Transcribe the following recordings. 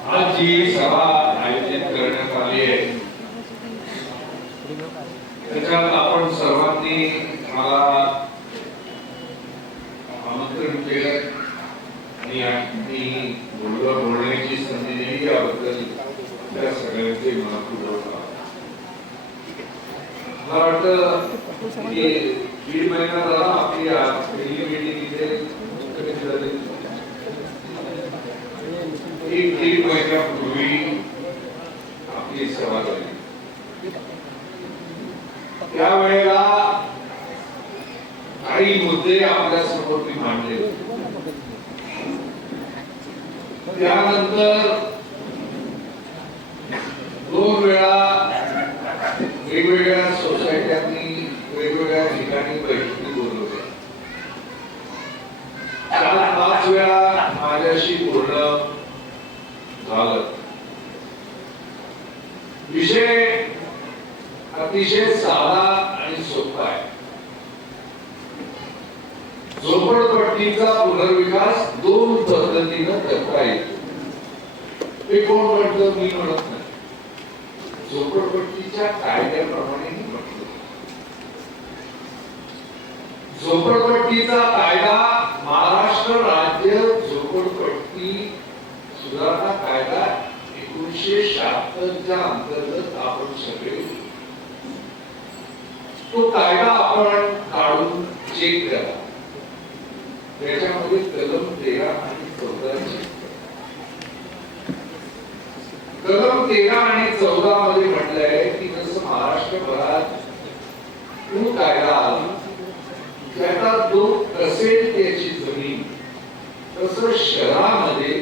आज जी सभा आयोजित करण्यात आली आहे त्याच्यात आपण सर्वांनी मला आमंत्रण केलं आणि बोलण्याची संधी दिली याबद्दल त्या सगळ्यांचे मनपूर्वक मला वाटतं की दीड महिना झाला आपली पहिली मीटिंग इथे झाली. एक दीड महिन्यापूर्वी आपली सभा झाली. त्यावेळेला काही मुद्दे आपल्या समोर मी मांडले. त्यानंतर 2 वेळा वेगवेगळ्या सोसायट्यांनी वेगवेगळ्या ठिकाणी बैठकी बोलवल्या. 4-5 वेळा माझ्याशी बोलणं झालं. विषय अतिशय साधा आणि सोपा आहे. झोपडपट्टीचा पुनर्विकास 2 पद्धतीने करता येतो. ते कोण म्हणतं? मी म्हणत नाही. झोपडपट्टीच्या कायद्याप्रमाणे म्हटलं. झोपडपट्टीचा कायदा महाराष्ट्र राज्य झोपडपट्टी सुधारणा कायदा 1976च्या अंतर्गत आपण सगळे तो कायदा आपण काढून चेक करा. त्याच्यामध्ये कलम 13 आणि 14 चेक करा. कलम 13 आणि 14 मध्ये म्हटलंय की जसं महाराष्ट्रभरात तो कायदा आला त्याचा जो असेल त्याची जमीन तसं शहरामध्ये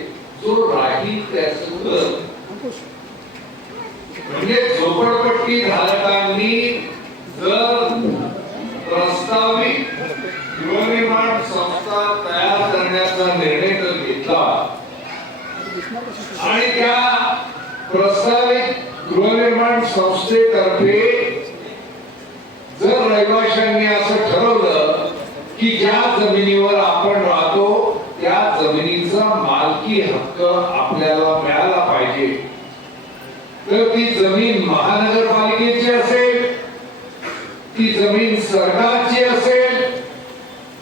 जो राहील त्याचं घर म्हणजे झोपडपट्टी धारकांनी जर प्रस्तावित गृहनिर्माण संस्था तयार करण्याचा निर्णय जर घेतला आणि त्या प्रस्तावित गृहनिर्माण संस्थेतर्फे जर रहिवाशांनी असं ठरवलं की ज्या जमिनीवर आपण राहतो त्या जमिनीचा मालकी हक्क आपल्याला मिळाला पाहिजे, तर ती जमीन महानगरपालिकेची असेल, ती जमीन सरकारची असेल,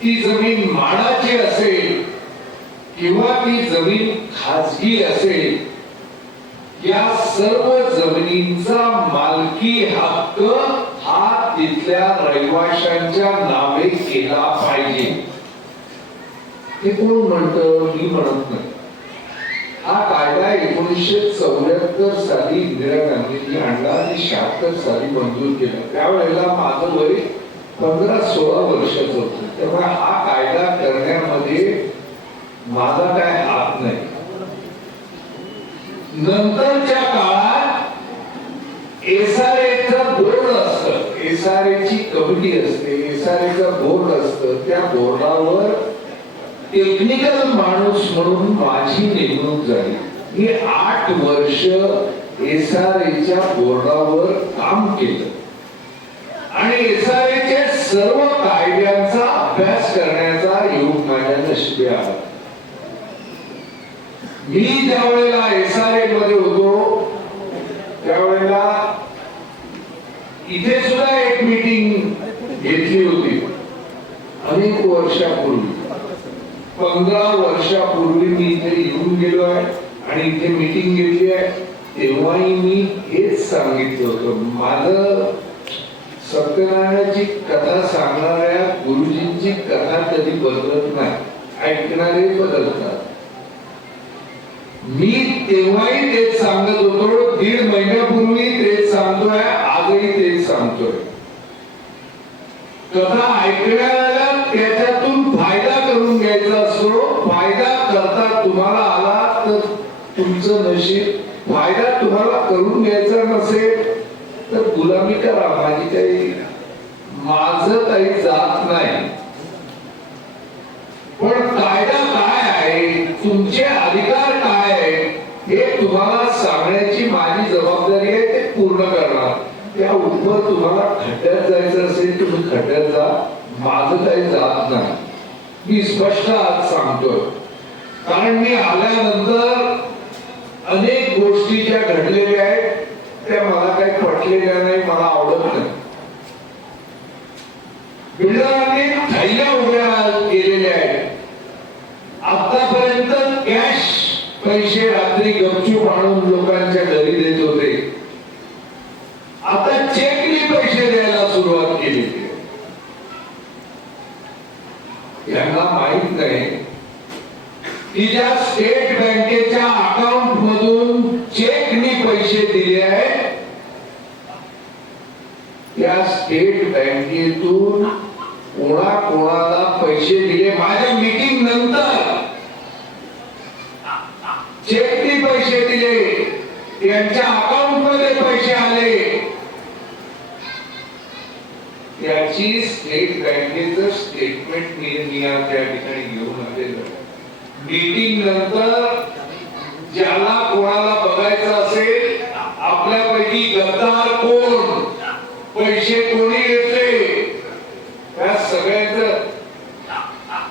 ती जमीन माडाची असेल किंवा ती जमीन खाजगी असेल, या सर्व जमिनींचा मालकी हक्क हा तिथल्या रहिवाशांच्या नावे केला पाहिजे. हे कोण म्हणतं? मी म्हणत नाही. हा कायदा 1974 साली इंदिरा गांधींनी आणला आणि 76 साली मंजूर केला. त्यावेळेला माझं वय 15-16 वर्षाचं होतं. तेव्हा हा कायदा करण्यामध्ये माझा काय हात नाही. नंतरच्या काळात SRA बोर्ड असतं, SRA ची कमिटी असते, SRA चा बोर्ड असतं. त्या बोर्डावर टेक्निकल माणूस म्हणून माझी नेमणूक झाली. मी 8 वर्ष SRA च्या बोर्डावर काम केलं आणि SRA चे सर्व कायद्यांचा अभ्यास करण्याचा योग माझ्या नशिबी आला. मी ज्यावेळेला SRA मध्ये होतो त्यावेळेला इथे सुद्धा एक मीटिंग घेतली होती. अनेक वर्षापूर्वी 15 वर्षापूर्वी मी इथे येऊन गेलो आहे आणि इथे मीटिंग घेतली आहे. तेव्हाही मी हेच सांगितलं होतं. माझं सत्यनारायणाची कथा सांगणाऱ्या गुरुजींची कथा कधी बदलत नाही, ऐकणारे बदलतात. मी तेव्हाही तेच सांगत होतो. 1.5 महिन्यापूर्वी तेच सांगतोय, आजही तेच सांगतोय. कथा ऐकण्याला त्याच्यातून फायदा करून घ्यायचा असतो. फायदा करता तुम्हाला आला तर तुमचं नशीब. फायदा तुम्हाला करून घ्यायचा नसेल तर गुलामी करा. माझं काही जात नाही. पण कायदा काय आहे, तुमचे अधिकार काय आहे हे तुम्हाला सांगण्याची माझी जबाबदारी आहे. ते पूर्ण करणार. त्या उपर तुम्हाला खड्ड्यात जायचं असेल तुम्ही खड्ड्यात जा. माझं काही जात नाही. मी स्पष्ट आज सांगतोय. कारण मी आल्यानंतर अनेक पैसे रात्री गपचूप आणून लोकांच्या घरी देत होते, आता चेकनी पैसे द्यायला सुरुवात केली. यांना माहित नाही की ज्या स्टेट बँकेच्या अकाउंट मधून चेकनी पैसे दिले आहेत, त्या स्टेट बँकेतून कोणाला पैसे दिले माझ्या मीटिंग नंतर चेकनी पैसे दिले, त्यांच्या अकाउंट मध्ये पैसे आले, त्याची स्टेट बँकेचं स्टेटमेंट मी त्या ठिकाणी घेऊन आलेलो. मीटिंग नंतर ज्याला कोणाला बघायचं असेल, आपल्यापैकी गद्दार कोण, पैसे कोणी घेतले, त्या सगळ्यांचं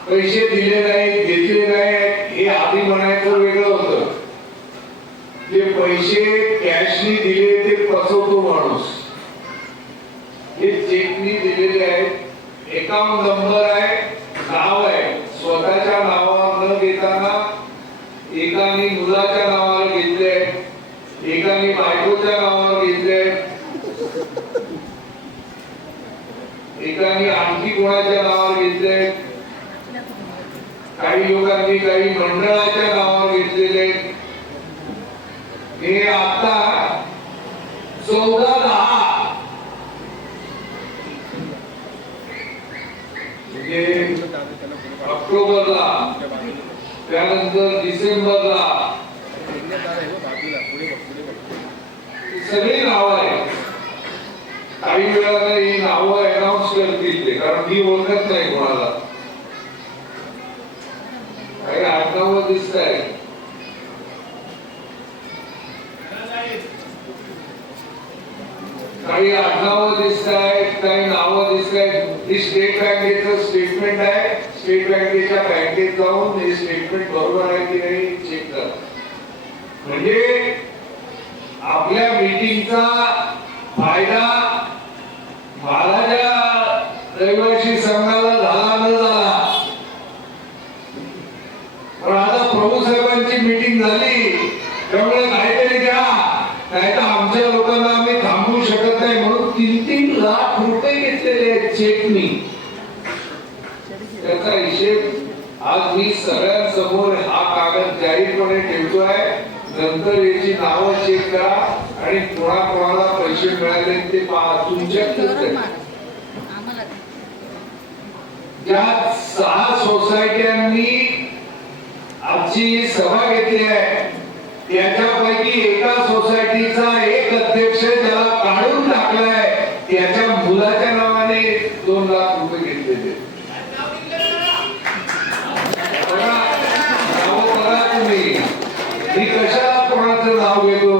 पैसे दिले नाही, घेतले नाही हे आधी म्हणायचं वेगळं होतं. जे पैसे कॅशनी दिले ते पचवतो माणूस. हे चेकनी दिलेले आहेत, अकाउंट नंबर आहे, नाव आहे, स्वतःच्या नावावर न घेताना एकाने मुलाच्या नावावर घेतले, एकाने बायकोच्या नावावर घेतले, एकाने आणखी कोणाच्या नावावर घेतले, काही लोकांनी काही मंडळाच्या नावावर घेतलेले. हे आता 14/10 ऑक्टोबरला, त्यानंतर डिसेंबरला सगळी नाव आहे. काही वेळा ही नावं अनाउन्स करतील ते, कारण मी ओळखत नाही कोणाला. काही आडनावं दिसत आहे, काही आडनावं दिसत आहेत, काही नावं दिसत आहेत. ही स्टेट बँकेचं स्टेटमेंट आहे, स्टेट बँकेच्या बँकेत जाऊन हे स्टेटमेंट बरोबर आहे की नाही चेक करा. म्हणजे आपल्या मीटिंगचा फायदा महाराजा रहिवासी संघाला झाला न झाला, पण आता प्रभू साहेबांची मीटिंग झाली त्यामुळे काहीतरी द्या, नाही तर आमच्या लोकांना आम्ही थांबवू शकत नाही. म्हणून 3-3 लाख रुपये घेतलेले आहेत चेकनी. त्याचा हिशेब आज मी सगळ्यांसमोर हा कागद जाहीरपणे ठेवतोय. नंतर याची नावं चेक करा आणि कोणाला पैसे मिळाले ते पहा. तुमच्या ज्या 6 सोसायट्यांनी आजची सभा घेतली आहे, त्याच्यापैकी एका सोसायटीचा एक अध्यक्ष ज्याला काढून टाकलाय, त्याच्या मुलाच्या नावाने 2 लाख रुपये घेतलेले. तुम्ही मी कशाला कोणाचं नाव घेतो?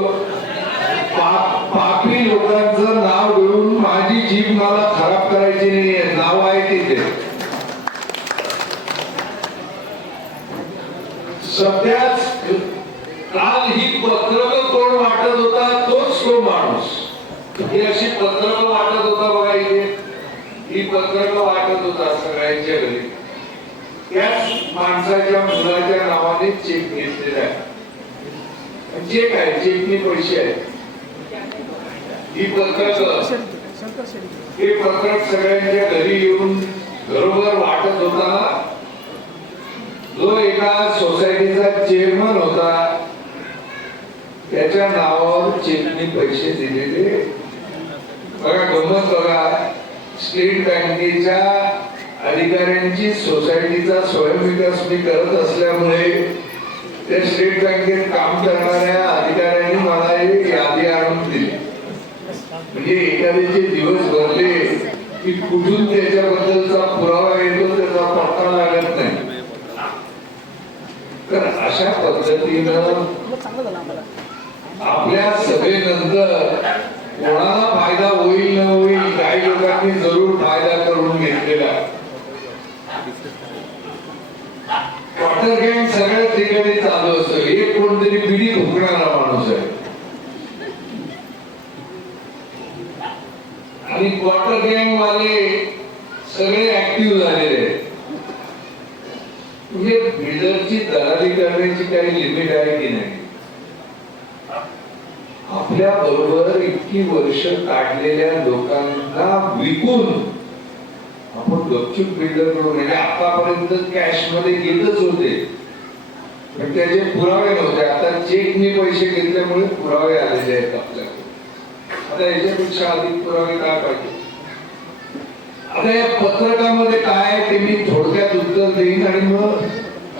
पापी लोकांचं नाव घेऊन माझी जीभ मला खराब करायची नाहीये. नाव आहे तिथे. सध्याच काल ही पत्रकं कोण वाटत होता, तोच तो माणूस. ही अशी पत्रकं वाटत होता बघा, इथे ही पत्रकं वाटत होता सगळ्यांच्या घरी. त्याच माणसाच्या मुलाच्या नावाने चेक घेतलेला आहे. चेक आहे, चेकनी पैसे आहेत. ही पत्रक हे पत्रक सगळ्यांच्या घरी येऊन घरोघर वाटत होता. जो एका सोसायटीचा चेअरमन होता, त्याच्या नावावर चेकनी पैसे दिलेले. बघा गंमत बघा, स्टेट बँकेच्या अधिकाऱ्यांची सोसायटीचा स्वयंविकास मी करत असल्यामुळे त्या स्टेट बँकेत काम करणाऱ्या अधिकाऱ्यांनी मला एक यादी आणून दिली. म्हणजे एखाद्याचे दिवस भरले की कुठून त्याच्याबद्दलचा पुरावा येतो त्याचा पत्ता लागत नाही. तर अशा पद्धतीनं आपल्या सभेनंतर कोणाला फायदा होईल न होईल, काही लोकांनी जरूर फायदा करून घेतलेला. वॉटर गँग सगळ्या ठिकाणी चालू असतो. एक कोणतरी पिढी फुकणारा माणूस आहे आणि वॉटर गँग वाले सगळे ऍक्टिव्ह झालेले आहेत. म्हणजे बिल्डरची दलाली करण्याची काही लिमिट लिमिट आहे की नाही? आपल्या बरोबर इतकी वर्ष काढलेल्या लोकांना विकून आपण गपचूप बिल्डर करून, म्हणजे आतापर्यंत कॅश मध्ये घेतच होते पण त्याचे पुरावे नव्हते. आता चेकने पैसे घेतल्यामुळे पुरावे आलेले आहेत आपल्याकडे. आता याच्यापेक्षा अधिक पुरावे काय पाहिजे? आता या पत्रकामध्ये काय ते मी थोडक्यात उत्तर देईन आणि मग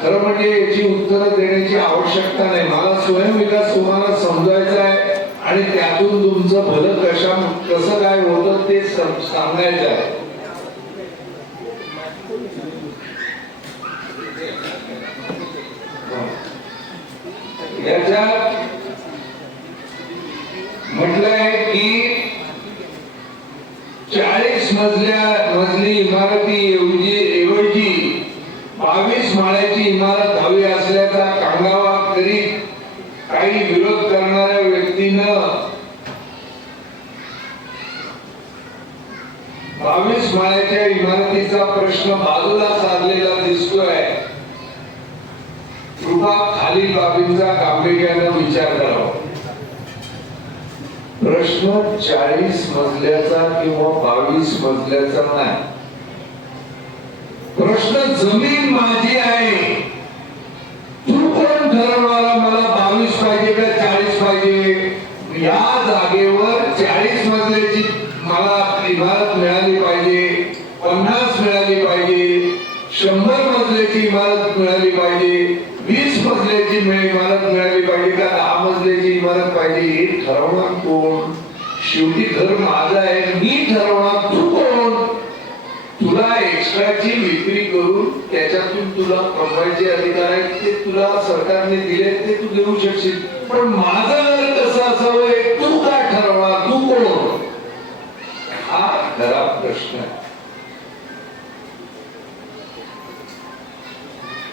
खरं म्हणजे याची उत्तरं देण्याची आवश्यकता नाही. मला स्वयंविकास तुम्हाला समजायचा आहे आणि त्यातून तुमचं भलं कसं काय होतं ते सांगायचं आहे. याच्यात म्हटलंय की 40 मजली इमारती ऐवजी 22 माळ्याची इमारत हवी असल्याचा कांगावा करीत काही विरोध करणाऱ्या व्यक्तीनं 22 माळ्याच्या इमारतीचा प्रश्न बाजूला सारलेला दिसतोय. कृपा खालील बाबींचा गांभीर्याने विचार करावा. प्रश्न 40 मजल्याचा किंवा 22 मजल्याचा नाही. प्रश्न जमीन माझी आहे, तू कोण ठरवणारा मला 22 पाहिजे का 40 पाहिजे? या जागेवर 40 मजल्याची मला इमारत मिळाली पाहिजे, 50 मिळाली पाहिजे, 100 मजल्याची इमारत मिळाली पाहिजे, 20 मजल्याची इमारत मिळाली पाहिजे का 10 मजल्याची इमारत पाहिजे? हे ठरवणार कोण? शेवटी घर माझं आहे, मी ठरवणार. तू कोण? तुला एक्स्ट्राची विक्री करून त्याच्यातून तुला कमवायचे अधिकार आहेत ते तुला सरकारने दिले, ते तू देऊ शकशील. पण माझं घर कसं असावं हे तू काय ठरवणार? तू कोण? हा खरा प्रश्न आहे.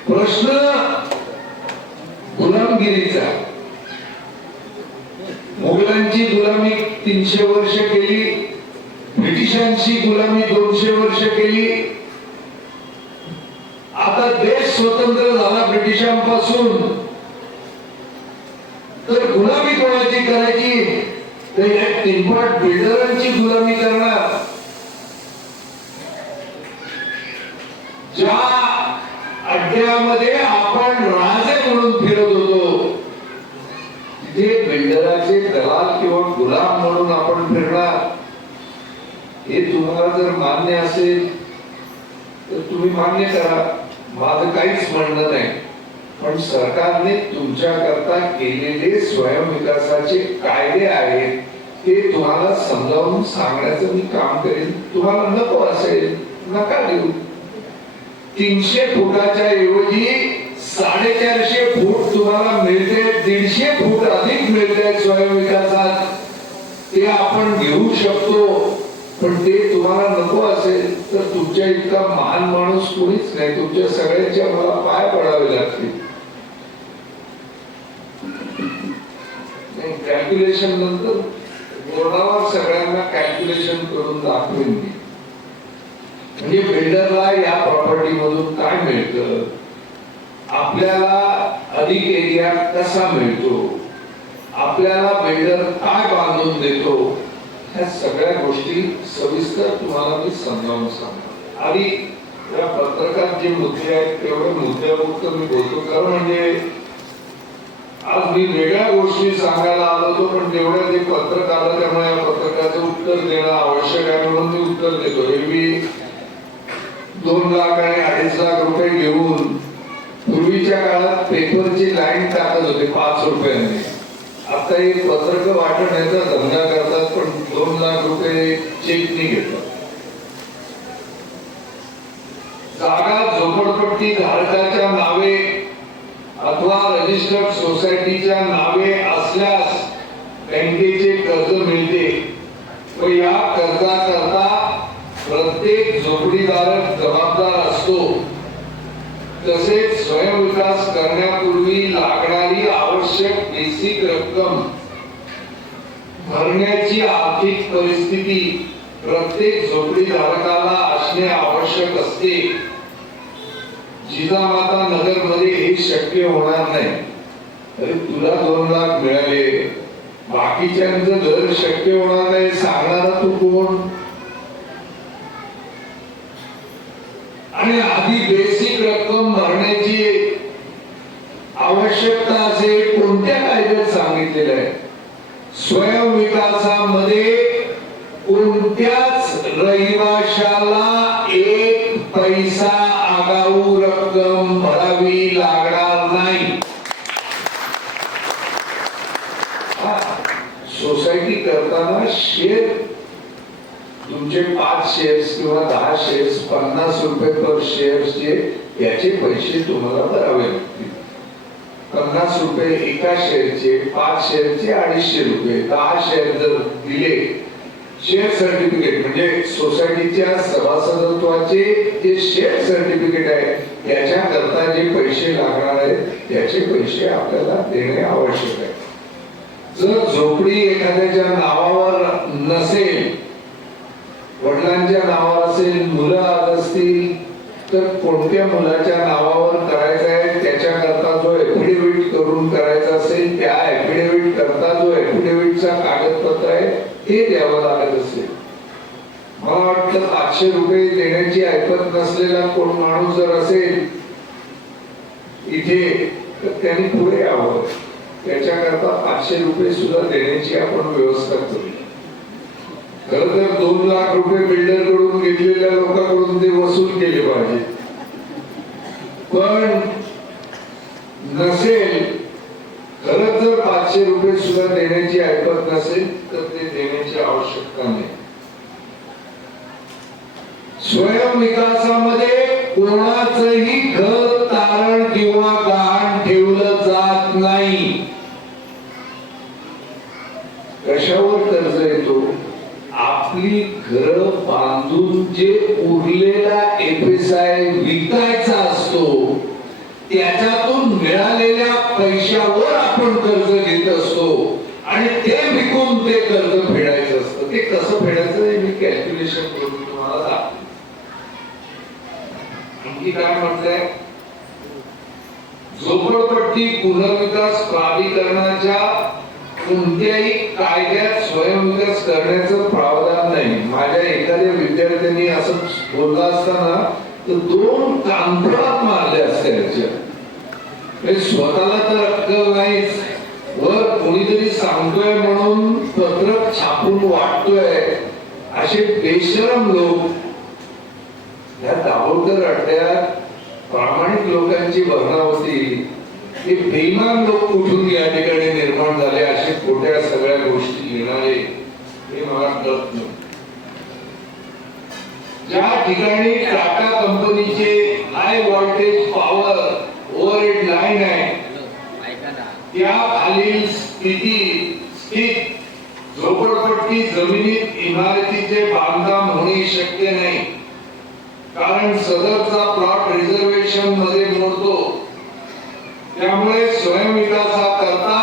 प्रश्न गुलामगिरीचा. मुघलांची गुलामी 300 वर्ष केली, ब्रिटिशांची गुलामी 200 वर्ष केली. आता देश स्वतंत्र झाला ब्रिटिशांपासून, तर गुलामी कोणाची करायची? तर या टिंबट बिल्डरांची गुलामी करणार. ज्या अड्ड्यामध्ये आपण राजे म्हणून फिरत होतो तिथे बिल्डराचे दलाल किंवा गुलाम म्हणून आपण फिरणार. हे तुम्हाला जर मान्य असेल तर तुम्ही मान्य करा, माझं काहीच म्हणणं नाही. पण सरकारने तुमच्या करता केलेले स्वयंविकासाचे कायदे आहेत ते तुम्हाला समजावून सांगण्याचं मी काम करेन. तुम्हाला नको असेल नका देऊ. 300 फुटाच्या ऐवजी 450 फूट तुम्हाला मिळते, 150 फूट अधिक मिळते स्वयंविकासात, ते आपण घेऊ शकतो. पण ते तुम्हाला नको असेल तर तुमच्या इतका महान माणूस कोणीच नाही. तुमच्या सगळ्यांच्या मला पाय पडावे लागतील. कॅल्क्युलेशन नंतर बोर्डावर सगळ्यांना कॅल्क्युलेशन करून दाखवेन मी. म्हणजे बिल्डरला या प्रॉपर्टी मधून काय मिळतं, आपल्याला अधिक एरिया कसा मिळतो, आपल्याला बिल्डर काय बांधून देतो, ह्या सगळ्या गोष्टी सविस्तर तुम्हाला मी समजावून सांगणार. आणि या पत्रकात जे मुद्दे आहेत तेवढे मुद्द्यापुरत मी बोलतो. कारण म्हणजे आज मी वेगळ्या गोष्टी सांगायला आलो होतो, पण जेवढ्या ते पत्रक आलं त्यामुळे या पत्रकाचं उत्तर देणं आवश्यक आहे म्हणून मी उत्तर देतो. एरवी 2 लाख आणि 2.5 लाख रुपये घेऊन पूर्वीच्या काळात पेपरची लाईन टाकत होते 5 रुपयांनी. आता हे पत्रक वाटण्याचा धंदा करतात, पण 2 लाख रुपये चेकनी घेतात. जागा झोपडपट्टी धारकाच्या नावे अथवा रजिस्टर्ड सोसायटीच्या नावे असल्यास बँकेचे कर्ज मिळते व या कर्जाकरता प्रत्येक झोपडीधारक जबाबदार असतो. तसेच स्वयंविकास करण्यापूर्वी लागणारी आवश्यक बेसिक रक्कम भरण्याची आर्थिक परिस्थिती प्रत्येक झोपडीधारकाला असणे आवश्यक असते. जिजामाता नगर मध्ये हे शक्य होणार नाही. अरे तुला 2 लाख मिळाले, बाकीच्यांचं घर शक्य होणार नाही सांगणारा तू कोण? आणि आधी बेसिक रक्कम भरण्याची आवश्यकता असेल कोणत्या कायद्यात सांगितलेलं आहे? स्वयं विकासामध्ये कोणत्याच रहिवाशाला 1 पैसा आगाऊ रक्कम भरावी लागणार नाही. सोसायटी करताना शेअर तुमचे 5 शेअर्स किंवा 10 शेअर्स 50 रुपये पर शेअर्सचे याचे पैसे तुम्हाला भरावे लागतील. 50 रुपये एका शेअरचे, 5 शेअरचे 250 रुपये, 10 शेअर जर दिले शेअर सर्टिफिकेट म्हणजे सोसायटीच्या सभासदत्वाचे जे शेअर सर्टिफिकेट आहे याच्या करता जे पैसे लागणार आहेत त्याचे पैसे आपल्याला देणे आवश्यक आहे. जर झोपडी एखाद्याच्या नावावर नसेल, वडिलांच्या नावावर असेल, मुलं आज असतील तर कोणत्या मुलाच्या नावावर करायचं आहे त्याच्याकरता जो एफिडेव्हिट करून करायचा असेल त्या एफिडेव्हिट करता जो एफिडेव्हिटचा कागदपत्र आहे ते द्यावं लागत असेल. मला वाटतं 500 रुपये देण्याची ऐपत नसलेला कोण माणूस जर असेल इथे तर त्यांनी पुढे यावं. त्याच्याकरता 500 रुपये सुद्धा देण्याची आपण व्यवस्था करू. खर तर 2 लाख रुपये बिल्डर कडून घेतलेल्या लोकांकडून ते वसूल केले पाहिजे. पण नसेल खरंच जर 500 रुपये सुद्धा देण्याची ऐपत नसेल तर ते देण्याची आवश्यकता नाही. स्वयं विकासामध्ये कोणाचंही घर तारण किंवा गहाण ठेवलं जात नाही. कशावर कर्ज येतो? आपली घर बांधून जे उरलेला एफएसआय विकायचा असतो त्याच्यातून मिळालेल्या पैशावर आपण कर्ज घेत असतो आणि ते विकून ते कर्ज फेडायचं असतं. ते कसं फेडायचं हे मी कॅल्क्युलेशन करून तुम्हाला दाखवतो. आणखी काय म्हटलंय? झोपडपट्टी पुनर्विकास प्राधिकरणाच्या कोणत्याही कायद्यात स्वयंविकास करण्याचं प्रावधान नाही. माझ्या एखाद्या विद्यार्थ्यांनी असं बोलला असताना तर 2 कानफडात मारले असते. स्वतःला तर अक्कल नाहीच, वर कोणीतरी सांगतोय म्हणून पत्रक छापून वाटतोय असे बेशरम लोक या दाभोळकर अड्ड्यात प्रामाणिक लोकांची भरणा होती. हे बेईमान लोक कुठून या ठिकाणी निर्माण झाले असे खोट्या सगळ्या गोष्टी लिहिणारे हे मला कळत नाही. ज्या ठिकाणी टाटा कंपनीचे high voltage power overhead line आहे त्या खालील स्थित झोपडपट्टी जमिनीत इमारतीचे बांधकाम होणे शक्य नाही, कारण सदरचा प्लॉट रिझर्वेशन मध्ये मोडतो. त्यामुळे स्वयंविकासाकरता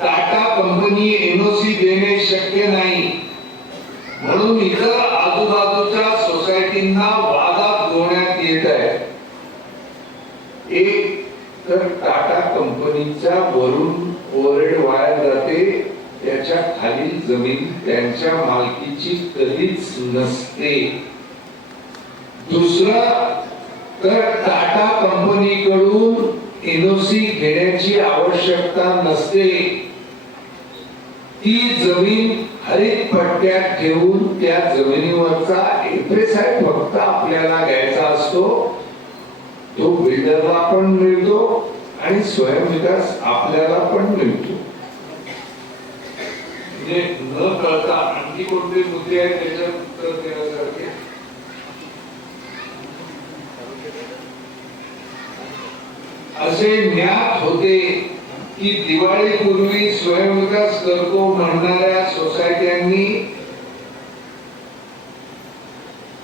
टाटा कंपनी एनओसी देणे शक्य नाही. म्हणून इतर आजूबाजूच्या सोसायटींना वादात गोवण्यात येत आहे. एक तर टाटा कंपनीच्या वरून ओव्हरहेड वाया जाते, त्याच्या खालील जमीन त्यांच्या मालकीची कधीच नसते. दुसरा तर टाटा कंपनीकडून एनओसी घेण्याची आवश्यकता नसते. ती जमीन हरित पट्ट्यात ठेवून त्या जमिनीवरचा एफएसआय फक्त आपल्याला घ्यायचा असतो. तो बिल्डरला पण मिळतो आणि स्वयंविकास आपल्याला पण मिळतो. म्हणजे न कळता आणखी कोणते मुद्दे आहेत त्याच्यात उत्तर देण्यासारखे? असे ज्ञात होते की दिवाळीपूर्वी स्वयंविकास करतो म्हणणाऱ्या सोसायट्यांनी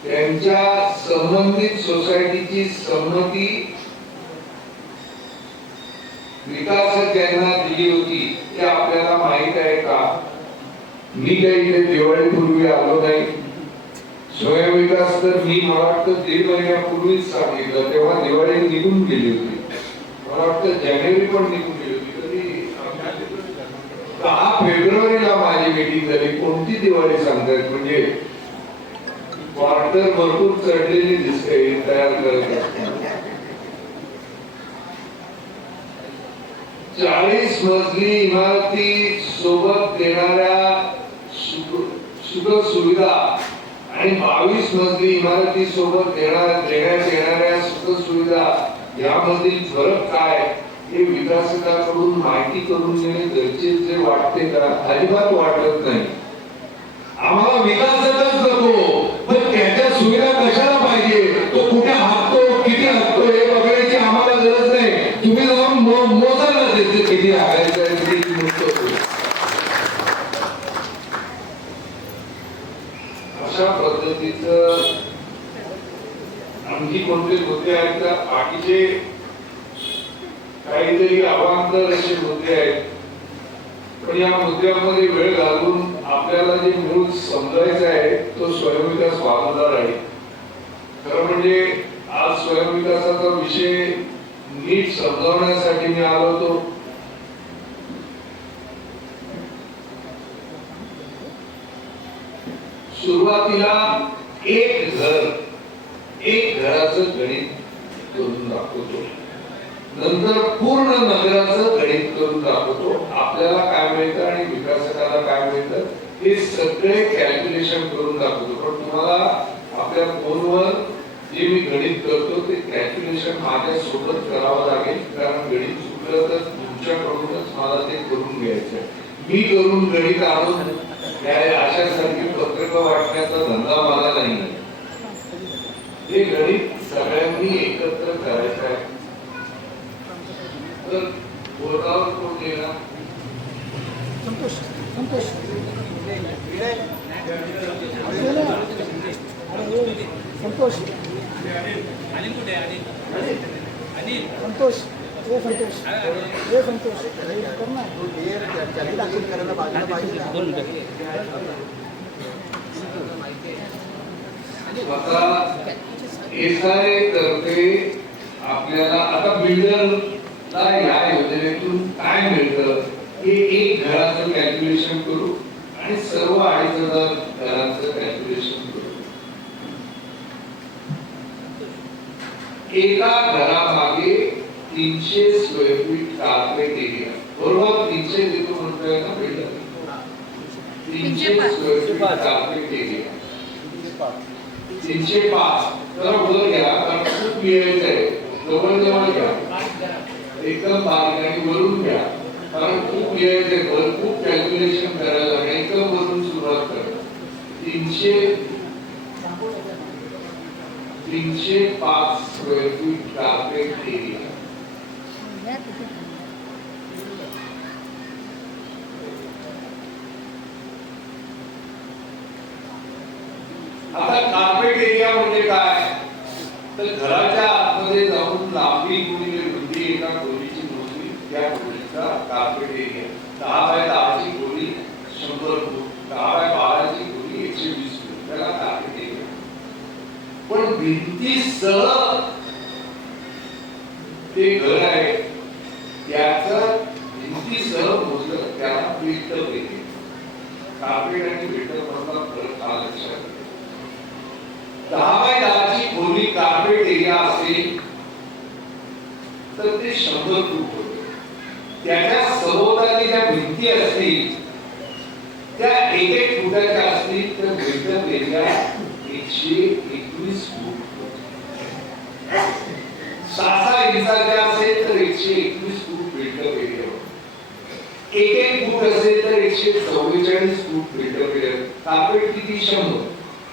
त्यांच्या संबंधित सोसायटीची संमती विकासक यांना दिली होती. ते आपल्याला माहित आहे का? मी काही इथे दिवाळीपूर्वी आलो नाही. स्वयंविकास तर मी मला वाटतं 1.5 महिन्यापूर्वीच सांगितलं, तेव्हा दिवाळी निघून गेली होती. मला वाटतं जानेवारी पण निघून गेली होती. तरी 10 फेब्रुवारीला माझी मीटिंग झाली. कोणती दिवाळी सांगतायत? म्हणजे क्वार्टर भरपूर चढलेली दिसते तयार करत असताना. 40 मजली इमारती सोबत देणाऱ्या सुख सुविधा आणि 22 मजली इमारती सोबत देण्यात येणाऱ्या सुख सुविधा यामधील फरक काय हे विकासकाकडून माहिती करून घेणे गरजेचे वाटते का? अजिबात वाटत नाही. आम्हाला विकासकच नको, पण त्याच्या सुविधा कशाला पाहिजे, तो कुठे हाकतो, किती हाकतो हे बघायची आम्हाला गरज नाही. तुम्ही जाऊन मोजा ना त्याचे किती हाकायचं आहे, किती मुक्त. अशा पद्धतीचं आणखी कोणते मुद्दे आहेत का? बाकीचे काहीतरी अवांतर असे मुद्दे आहेत, पण या मुद्द्यामध्ये वेळ घालून आपल्याला जे मूळ समजायचं आहे तो स्वयंविकास बाजूला राहील. खरं म्हणजे आज स्वयंविकासाचा विषय नीट समजावण्यासाठी मी आलो होतो. सुरुवातीला एक घराचं गणित करून दाखवतो, नंतर पूर्ण नगराचं गणित करून दाखवतो. आपल्याला काय मिळतं आणि विकासकाला काय मिळतं हे सगळे कॅल्क्युलेशन करून दाखवतो. पण तुम्हाला आपल्या फोनवर जे मी गणित करतो ते कॅल्क्युलेशन माझ्या सोबत करावं लागेल, कारण गणित चुकलं तर तुमच्याकडूनच मला ते करून घ्यायचं आहे. मी करून गणित आणून अशासारखी पत्रकं वाटण्याचा धंदा मला नाही. हे गणित सगळ्यांनी एकत्र करायचं आहे. तर बोर्डावर कोण गेला? संतोष संतोष संतोष अनिल कुठे? अनिल संतोष हे संतोष हे संतोष कर ना. करायला बाजूला पाहिजे ना. आता एसआरए तर्फे आपल्याला आता बिल्डरला या योजनेतून काय मिळतं हे एक घराचं कॅल्क्युलेशन करू आणि सर्व 2,500 घरांचं कॅल्क्युलेशन करू. एका घरामागे 300 स्क्वेअर फीट कार्पेट एरिया, बरोबर? 300 देतो म्हणतोय ना builder. 300 square feet carpet area, 305. तर वर घ्या, कारण खूप मिळायचं आहे. जवळ घ्या, एकदम बारीक आणि वरून घ्या, कारण खूप मिळायचं आहे. खूप कॅल्क्युलेशन करायला लागेल. एकदम वरून सुरुवात करा. 305 स्क्वेअर फीट कार्पेट एरिया. आता कार्पेट एरिया म्हणजे काय? तर घराच्या आतमध्ये जाऊन लांबी गुणिले रुंदी एका खोलीची मोजणी, त्या खोलीचा कार्पेट एरिया. 10 बाय 10 ची खोली 100 फूट, 10 बाय 12 ची खोली 120 फूट, त्याला कार्पेट एरिया. पण भिंतीसह ते घर आहे त्याचं भिंतीसह मोजलं त्याला बिल्ट-अप एरिया. कार्पेट आणि बिल्ट-अप मधला फरक हा लक्षात. 10 बाय 10 ची खोली कार्पेट एरिया असेल तर ते 100 फूट होते. त्याच्या सभोवताली ज्या भिंती असतील त्या 1-1 फुटाच्या असतील तर बिल्ट-अप एरिया 121 फूट. 6 इंचाच्या असेल तर 121 फूट बिल्ट-अप एरिया. 1-1 फूट असेल तर 144 फूट बिल्ट-अप एरिया. कार्पेट किती?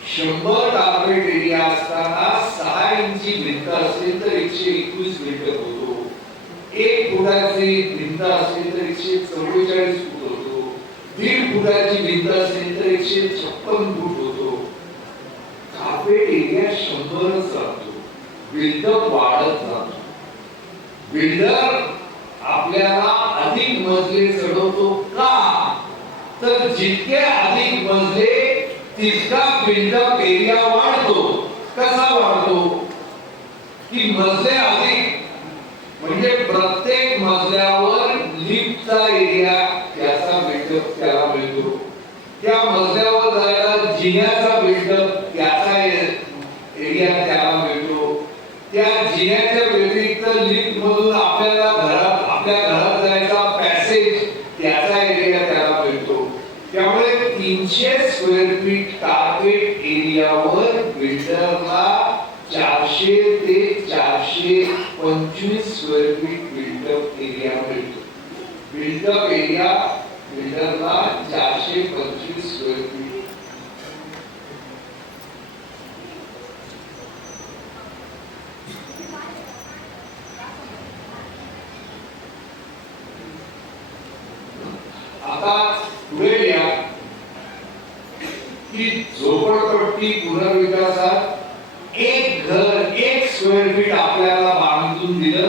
100 कार्पेट एरिया असताना 6 इंची भिंत असेल तर 121 बिल्ट-अप होतो. 1 फुटाची भिंत असेल तर 144 फूट होतो. 1.5 फुटाची भिंत असेल तर 156 फूट होतो. कार्पेट एरिया 100च राहतो, बिल्ट-अप वाढत जातो. बिल्डर आपल्याला अधिक मजले चढवतो का? तर जितके अधिक मजले तितका बिल्ट-अप एरिया वाढतो. कसा वाढतो? की मजले अधिक म्हणजे प्रत्येक मजल्यावर लिफ्टचा मजल्याचा एरिया त्याचा बिल्डअप त्याला मिळतो. त्या मजल्यावर जायला जिन्याचा बिल्डअप त्याचा एरिया त्याला मिळतो. त्या जिन्याच्या व्यतिरिक्त लिफ्ट मधून आपल्या घरात जायचा पॅसेज त्याचा एरिया त्याला मिळतो. त्यामुळे 300 स्क्वेअर फीट टार्गेट एरियावर बिल्डरला 400 ते 425 स्क्वेअर फीट बिल्डअप एरिया मिळतो. बिल्डअप एरिया बिल्डरला 425 स्क्वेअर फीट. आता पुढे या की झोपडपट्टी पुनर्विकासात एक घर 1 स्क्वेअर फीट आपल्याला बांधून दिलं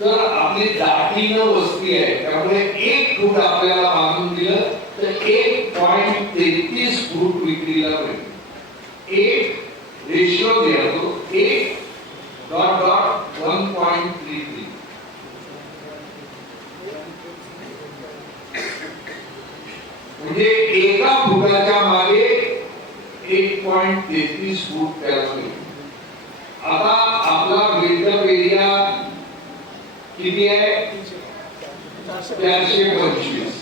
तर आपली दाटीनं वस्ती आहे, त्यामुळे 1 फूट आपल्याला बांधून दिलं तर 1.33 फूट विक्रीला मिळेल. 1 रेशिओ द्या तो 1.33. म्हणजे एका फुटाच्या मागे 1.33 फूट त्याला मिळेल. आता आपला बिल्डअप एरिया किती आहे? 425.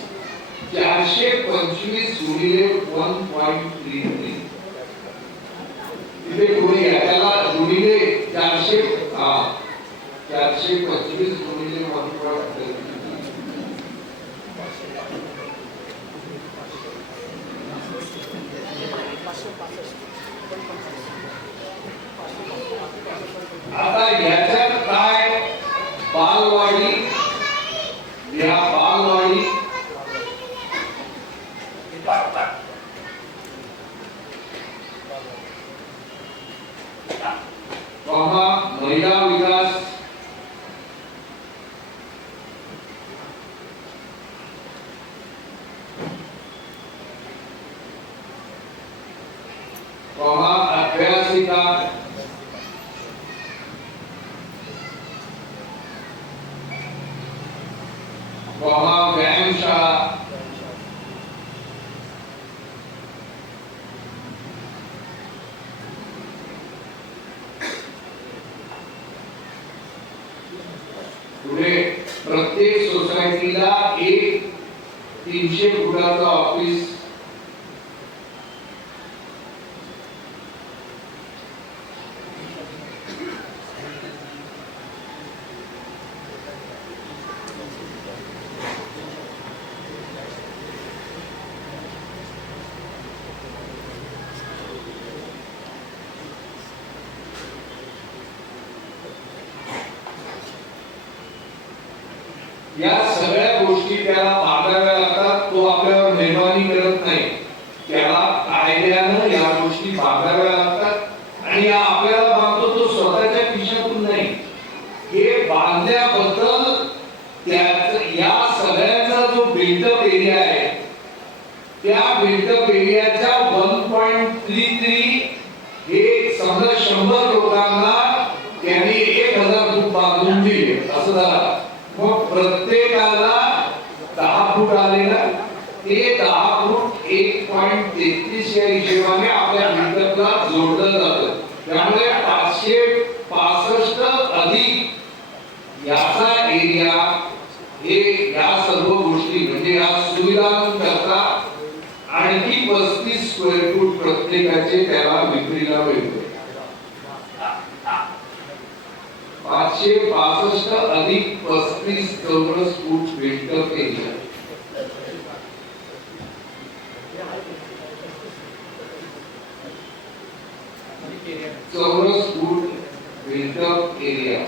425 गुणिले 1.33. इथे गुणिले त्याला गुणिले 425 गुणिले 1.33. आता याच्यात काय बालवाडी, या बालवाडी महिला विकास, अभ्यासिका, व्यायामशाळा, पुढे प्रत्येक सोसायटीला एक 300 फुटाचं ऑफिस, या सगळ्या गोष्टी त्याला मागाव्या लागतात. तो आपल्यावर निर्माणी करत नाही, त्याला कायद्यानं या गोष्टी मागाव्या लागतात आणि या आपल्याला बांधतो तो स्वतःच्या खिशातून नाही. हे बांधल्याबद्दल या सगळ्यांचा जो बिल्डअप एरिया आहे त्या बिल्डअप एरियाच्या 1.33 हे समजा 100 लोकांना त्यांनी 1000 फूट बांधून दिले असं झालं. मग प्रत्येकाला 10 फूट आले ना, ते 10 फूट 1.33 या हिशोबाने आपल्या बिल्डअपला जोडलं जातं. त्यामुळे 565 अधिक याचा एरिया हे या सर्व गोष्टी म्हणजे या सुविधांकरता आणखी 35 स्क्वेअर फूट प्रत्येकाचे त्याला विक्रीला मिळते. 565 अधिक 35 चौरस फूट बिल्डअप एरिया. चौरस फूट बिल्डअप एरिया.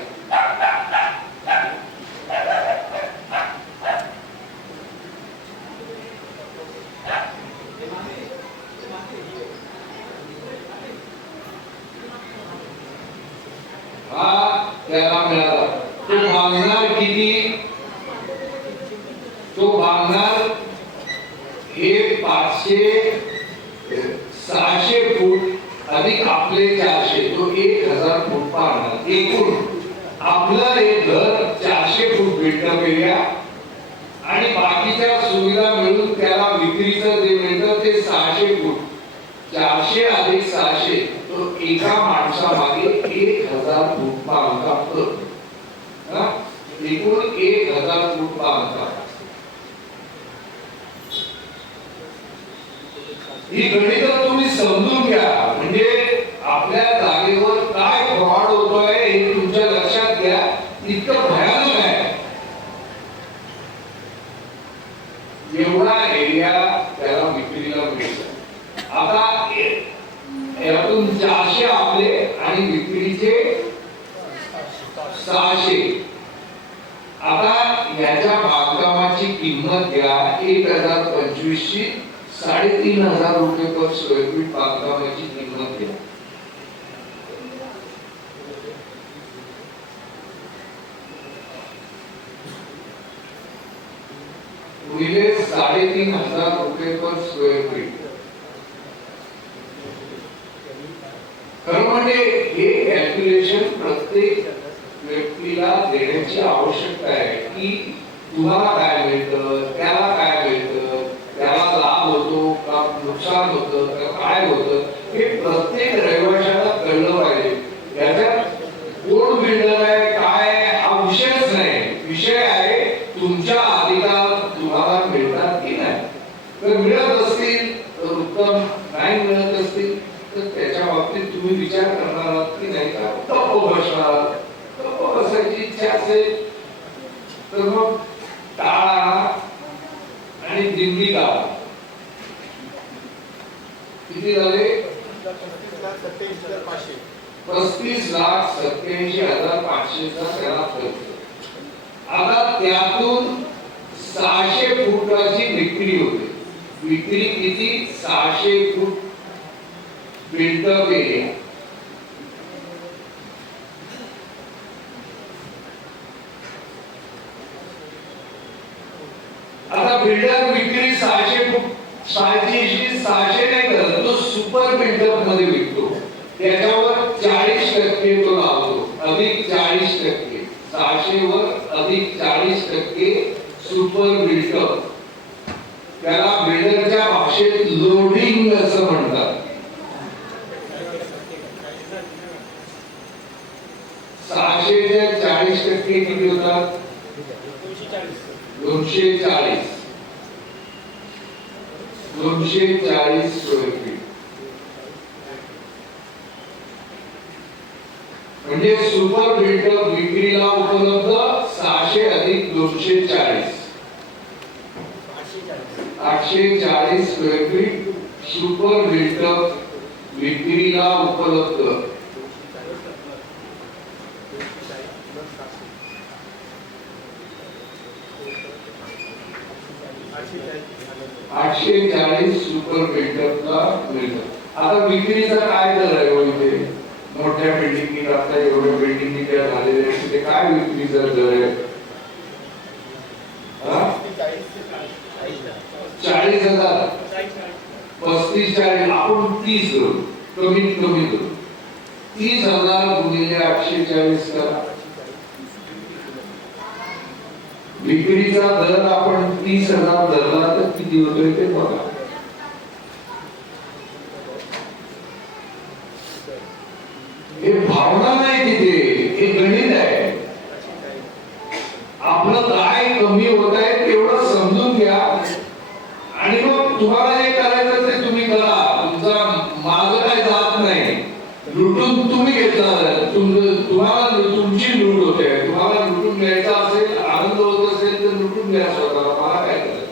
त्याला मिळाला. तो बांधणार किती? तो बांधणार हे 600 फूट अधिक आपले 400, तो 1000 फूट बांधणार. एकूण आपलं हे घर 400 फूट बिल्डअप एरिया आणि बाकीच्या सुविधा मिळून त्याला विक्रीचं जे मिळतं ते 600 फूट. 400 अधिक 600 तो एका माणसामागे 1000 फूट बांधकाम करतो. एकूण 1000 फूट बांधकाम. ही गणित तुम्ही समजून घ्या, म्हणजे आपल्या जागेवर काय फ्रॉड होतोय हे तुमच्या लक्षात घ्या. इतकं भयानक आहे. एवढा एरिया त्याला विक्रीला मिळतो. आता यातून 400 आपले आणि विक्रीचे 600. आता याच्या बांधकामाची किंमत घ्या 1025 ची. 3500 रुपये पर स्क्वेअर फीट बांधकामाची किंमत घ्या. गुणिले 3500 रुपये पर स्क्वेअर फीट. खरं म्हणजे हे कॅल्क्युलेशन प्रत्येक व्यक्तीला देण्याची आवश्यकता आहे की तुम्हाला काय मिळतं, त्याला काय मिळतं, त्याला लाभ होतो का नुकसान होतं का काय होतं हे प्रत्येक रहिवाशाला कळलं पाहिजे. याच्यात कोण बिल्डर आहे काय हा विषयच नाही. विषय आहे तुमच्या अधिकार तुम्हाला मिळतात की नाही. जर मिळत असतील तर उत्तम, नाही मिळत असतील तर त्याच्या बाबतीत तुम्ही विचार करणार आहात की नाही का गप्प बसणार. गप्प बसायची इच्छा असेल तर मग टाळा आणि दिंडी काढा. किती झाले? 35,87,500 चा त्याला खर्च. आता त्यातून 600 फुटाची विक्री होते. विक्री किती? 600 फूट बिल्डअप एरिया. आता बिल्डर विक्री 600 फूट 600 नाही करत, तो सुपर बिल्डअप मध्ये विकतो. त्याच्यावर 40% तो लावतो, अधिक 40%. 600 वर अधिक 40% सुपर बिल्डअप. त्याला बिल्डरच्या भाषेत लोडिंग असं म्हणतात. 600 चे 40% किती होतात? 240. 240 स्क्वेअर फीट. म्हणजे सुपर बिल्डअप विक्रीला उपलब्ध 600 अधिक 240 840 स्क्वेअर फीट सुपर बिल्डअप विक्रीला उपलब्ध. $840 सुपर बिल्डअपला मिळतं. आता विक्रीचा काय दर आहे म्हणजे मोठ्या बिल्डिंगी आता एवढ्या बिल्डिंगी त्या झालेल्या आहेत, ते काय विक्रीचा दर आहे? 40,000 35-40 आपण 30 करू, कमीत कमी करू. 30,000 गुणिले 840 करा. विक्रीचा दर आपण 30,000 धरला तर किती होतोय ते बघा. हे भावना नाही तिथे, हे गणित आहे. आपलं काय कमी होत आहे तेवढं समजून घ्या आणि मग तुम्हाला जे करायचं ते तुम्ही करा. तुमचा माग काय जात नाही. लुटून तुम्ही घेतला, तुम्हाला तुमची लूट होते. तुम्हाला लुटून घ्यायचा असेल, आनंद होत असेल तर लुटून घ्या स्वतःला. मला काय करायचं.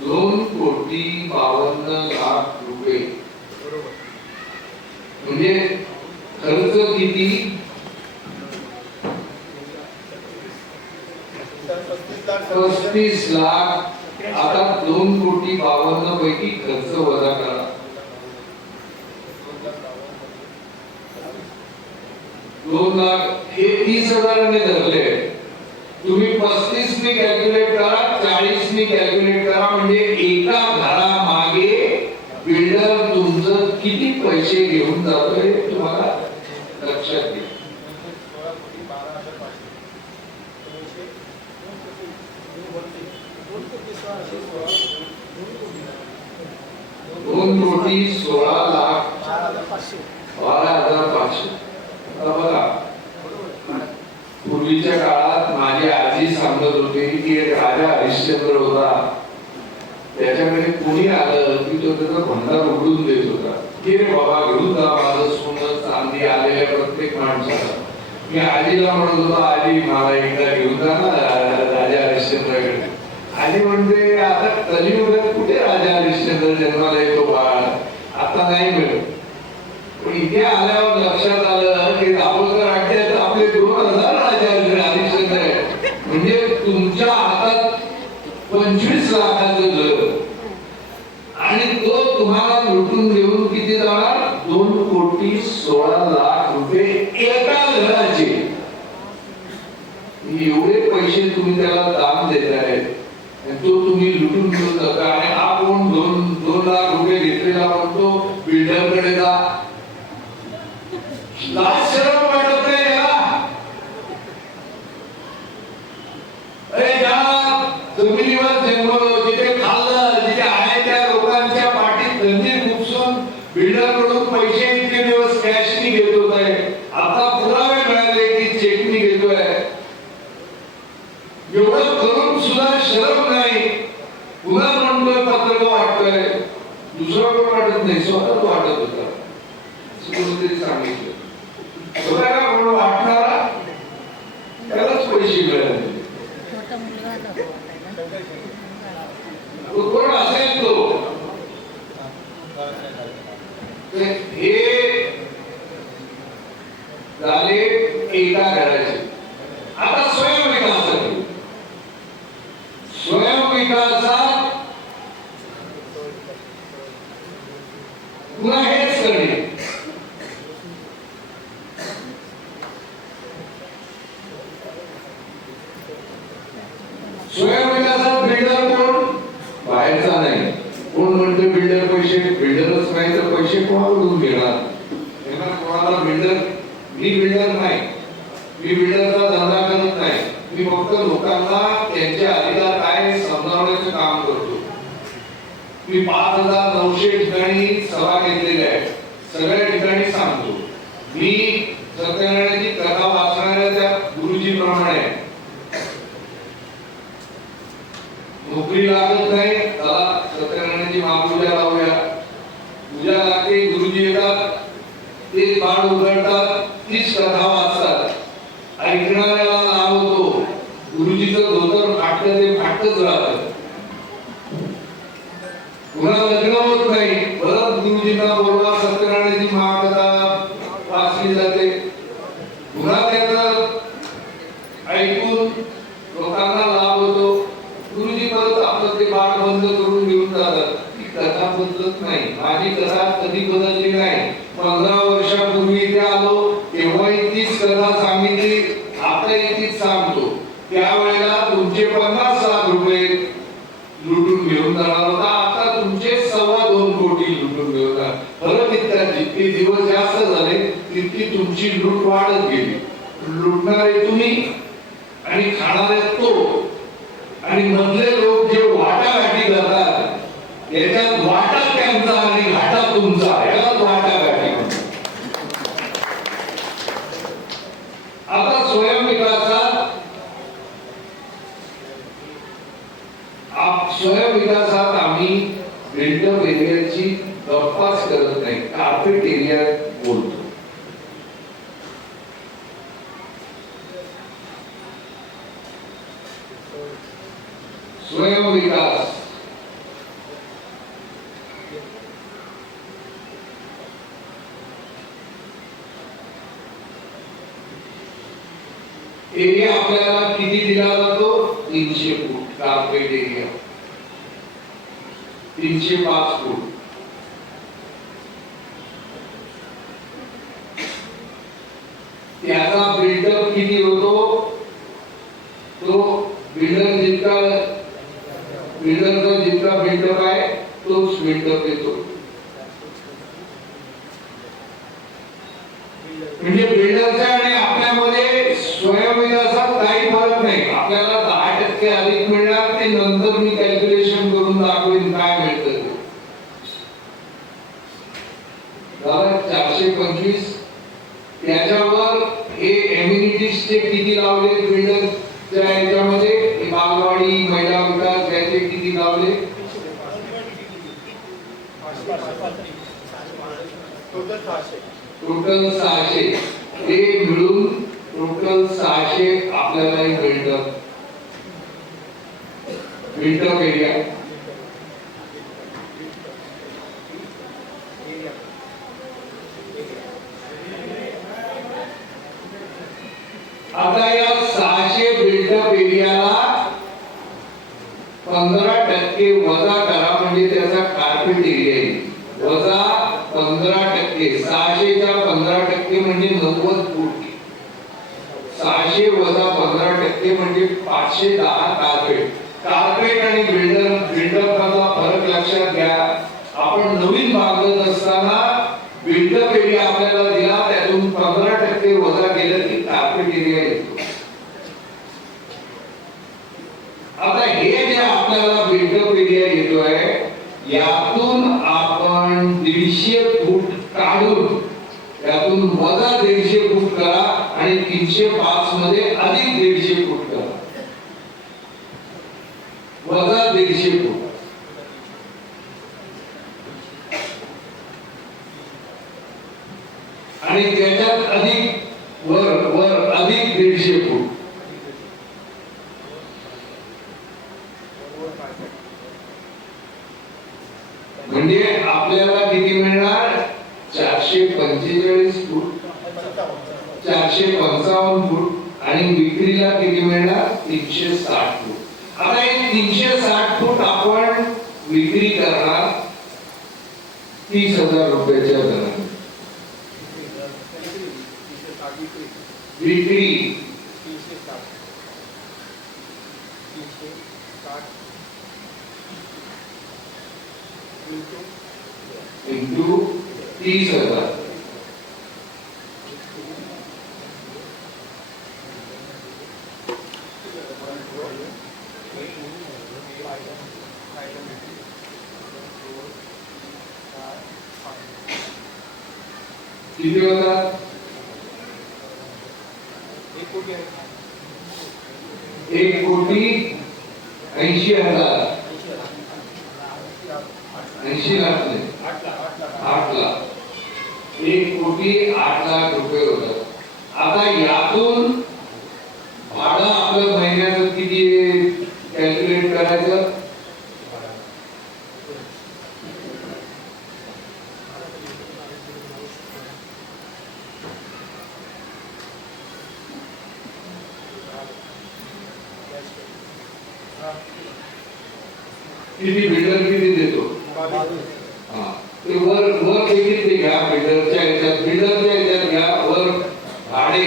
2,52,00,000 रुपये म्हणजे खर्च किती? 35 लाख. आता 2,52,00,000 पैकी खर्च वजा करा. 2 लाख हे 30,000 ने धरले. तुम्ही 35 ने कॅल्क्युलेट करा, 40 ने कॅल्क्युलेट करा. म्हणजे एका घरामागे बिल्डर तुमचं किती पैसे घेऊन जातोय तुम्हाला लक्षात घ्या. 2,16,00,000 4,500. 12,500. आता बघा, पूर्वीच्या काळात माझी आजी सांगत होती की एक राजा हरिश्चंद्र होता, त्याच्याकडे कुणी आलं की तो त्याचा भंडार उघडून देत होता की रे बाबा घेऊन जा माझं सोनं चांदी आलेल्या प्रत्येक माणसाला. मी आजीला म्हणत होतो, आजी मला एकदा घेऊन जा ना राजा हरिश्चंद्राकडे. आजी म्हणते आता कलियुगात कुठे राजा हरिश्चंद्र जन्माला येतो बाळ, आता नाही मिळत. पण इथे आल्यावर लक्षात आलं की दाभोळकर राज्यात आपले 2,000 राजा हरिश्चंद्र आहे. म्हणजे तुमच्या हातात 25 लाखाचं घर आणि तो तुम्हाला लुटून देऊन किती जाणार, 2,16,00,000 रुपये एका घराचे. एवढे पैसे तुम्ही त्याला दान देताय, तो तुम्ही लुटून घेऊन जाता. आणि हा कोण 2 लाख रुपये घेतलेला म्हणतो बिल्डरकडे जा. लाज शरम वाटत नाही याला? अरे ज्या जमिनीवर जन्मलो, जिथे खाल्लं, जिथे आहे त्या लोकांच्या पाठीत धंदे खुपसून बिल्डरकडून पैसे इतके दिवस कॅशनी घेत होताय, आता पुरावे मिळाले की चेकनी घेतोय. एवढं करून सुद्धा शरम नाही. पुन्हा म्हणतोय पत्रक वाटतोय. दुसरा कोण वाटत नाही, स्वतःच वाटत होता. कोणीतरी सांगितलं स्वतःला कोण वाटणारा त्यालाच पैसे मिळाले. कोण असेल तो. हे झाले एका घराचे. आता स्वयंविकासासाठी, स्वयंविकासात पुन्हा हेच करणे. स्वयंविकासात बिल्डर कोण, बाहेरचा नाही. कोण म्हणते बिल्डर पैसे, बिल्डरच नाही तर पैसे कोणाकडून घेणार. कोणाला बिल्डर, मी बिल्डर नाही, मी बिल्डरचा धंदा करत नाही. मी फक्त लोकांना त्यांचे अधिकार काय समजावण्याचं काम करतो. मी 5,900 ठिकाणी सभा घेतलेल्या आहेत, सगळ्या ठिकाणी सांगतो. मी सत्यनारायणाची कथा वाचणाऱ्या त्या गुरुजी प्रमाणे नोकरी लागत नाही, चला सत्यनारायणाची महापूजा लावूया. पूजा लागते, गुरुजी येतात, ते बाण उघडतात, तीच कथा वाचतात. ऐकणाऱ्याला लाभ होतो. गुरुजीचं धोतर फाटलं ते फाटतच राहतं. पुन्हा लग्न होत नाही, परत गुरुजींना बोलवा, सत्यनारायणाची महाकथा वाचली जाते. पुन्हा त्याचं ऐकून लोकांना लाभ होतो. गुरुजी परत आपलं ते पाठ बंद करून घेऊन जातात. ती कथा बदलत नाही. माझी कथा कधी बदलली नाही. 15 वर्षापूर्वी इथे आलो तेव्हा तीच कथा सांगितली, आता तीच सांगतो. त्यावेळेला तुमचे 50 लाख रुपये लुटून घेऊन जाणार होता, आता तुमचे 2.25 कोटी लुटून घेऊन जाणार. परत इतका, जितके दिवस जास्त झाले तितकी तुमची लूट वाढत गेली. लुटणारे तुम्ही आणि खाणारे तो. आणि मधले लोक जे वाटाघाटी करतात याच्यात वाटा त्यांचा आणि घाटा तुमचा, यालाच वाटाघाटी म्हणतात. आता स्वयंविकासात आम्ही बिल्डअप एरियाची गप्पाच करत नाही, कार्पेट एरिया बोलतो. स्वयंविकास एरिया आपल्याला किती दिला जातो, 300 फूट कार्पेट एरिया, 305 फूट. त्याचा बिल्डअप किती होतो, तो बिल्डरचा जितका बिल्डअप आहे तोच बिल्डअप येतो. म्हणजे बिल्डरच्या आणि आपल्यामध्ये स्वयंविकासात काही फरक नाही. आपल्याला 10% अधिक मिळणार, ते नंतर मी कॅल्क्युलेशन करून दाखवेन काय मिळतं. चे किती लावले बिल्डरच्या याच्यामध्ये, बालवाडी महिला विकास याचे किती लावले? टोटल 600. ते मिळून टोटल 600 आपल्याला बिल्डअप एरिया. आता या 600 बिल्डअप एरियाला 15% वजा करा, म्हणजे त्याचा कार्पेट एरिया येईल. वजा 15%, 600 च्या 15% म्हणजे 90 फूट. 600 वजा 15% म्हणजे 510 कार्पेट. कार्पेट आणि बिल्डअप मधला फरक लक्षात घ्या. आपण नवीन बांधत असताना बिल्डअप एरिया आपल्याला दिला, त्यातून 15% वजा केलं की कार्पेट एरिया येतो. आता हे जे आपल्याला बिल्डअप एरिया येतोय, यातून आपण 150 फूट काढून यातून वजा 150 फूट करा आणि 305 मध्ये अधिक 150 फूट करा. वजा 150 फूट आणि त्याच्यात अधिक वर अधिक 150 फूट. म्हणजे आपल्याला किती मिळणार? 445 फूट, 455 फूट आणि विक्रीला किती मिळणार? 360 फूट. आता हे 360 फूट आपण विक्री करणार 30,000 रुपयाच्या दराने. विक्री इंटू 30,000. किती होतात? 1,80,000. 80 लाख नाही, 8 लाख. 1,08,00,000 रुपये होतात. आता यातून भाडं आपलं महिन्याचं किती कॅल्क्युलेट करायचं? किती बिल्डर किती देतो? ते वर किती घ्या बिल्डरच्या ह्याच्यात घ्या. वर भाडे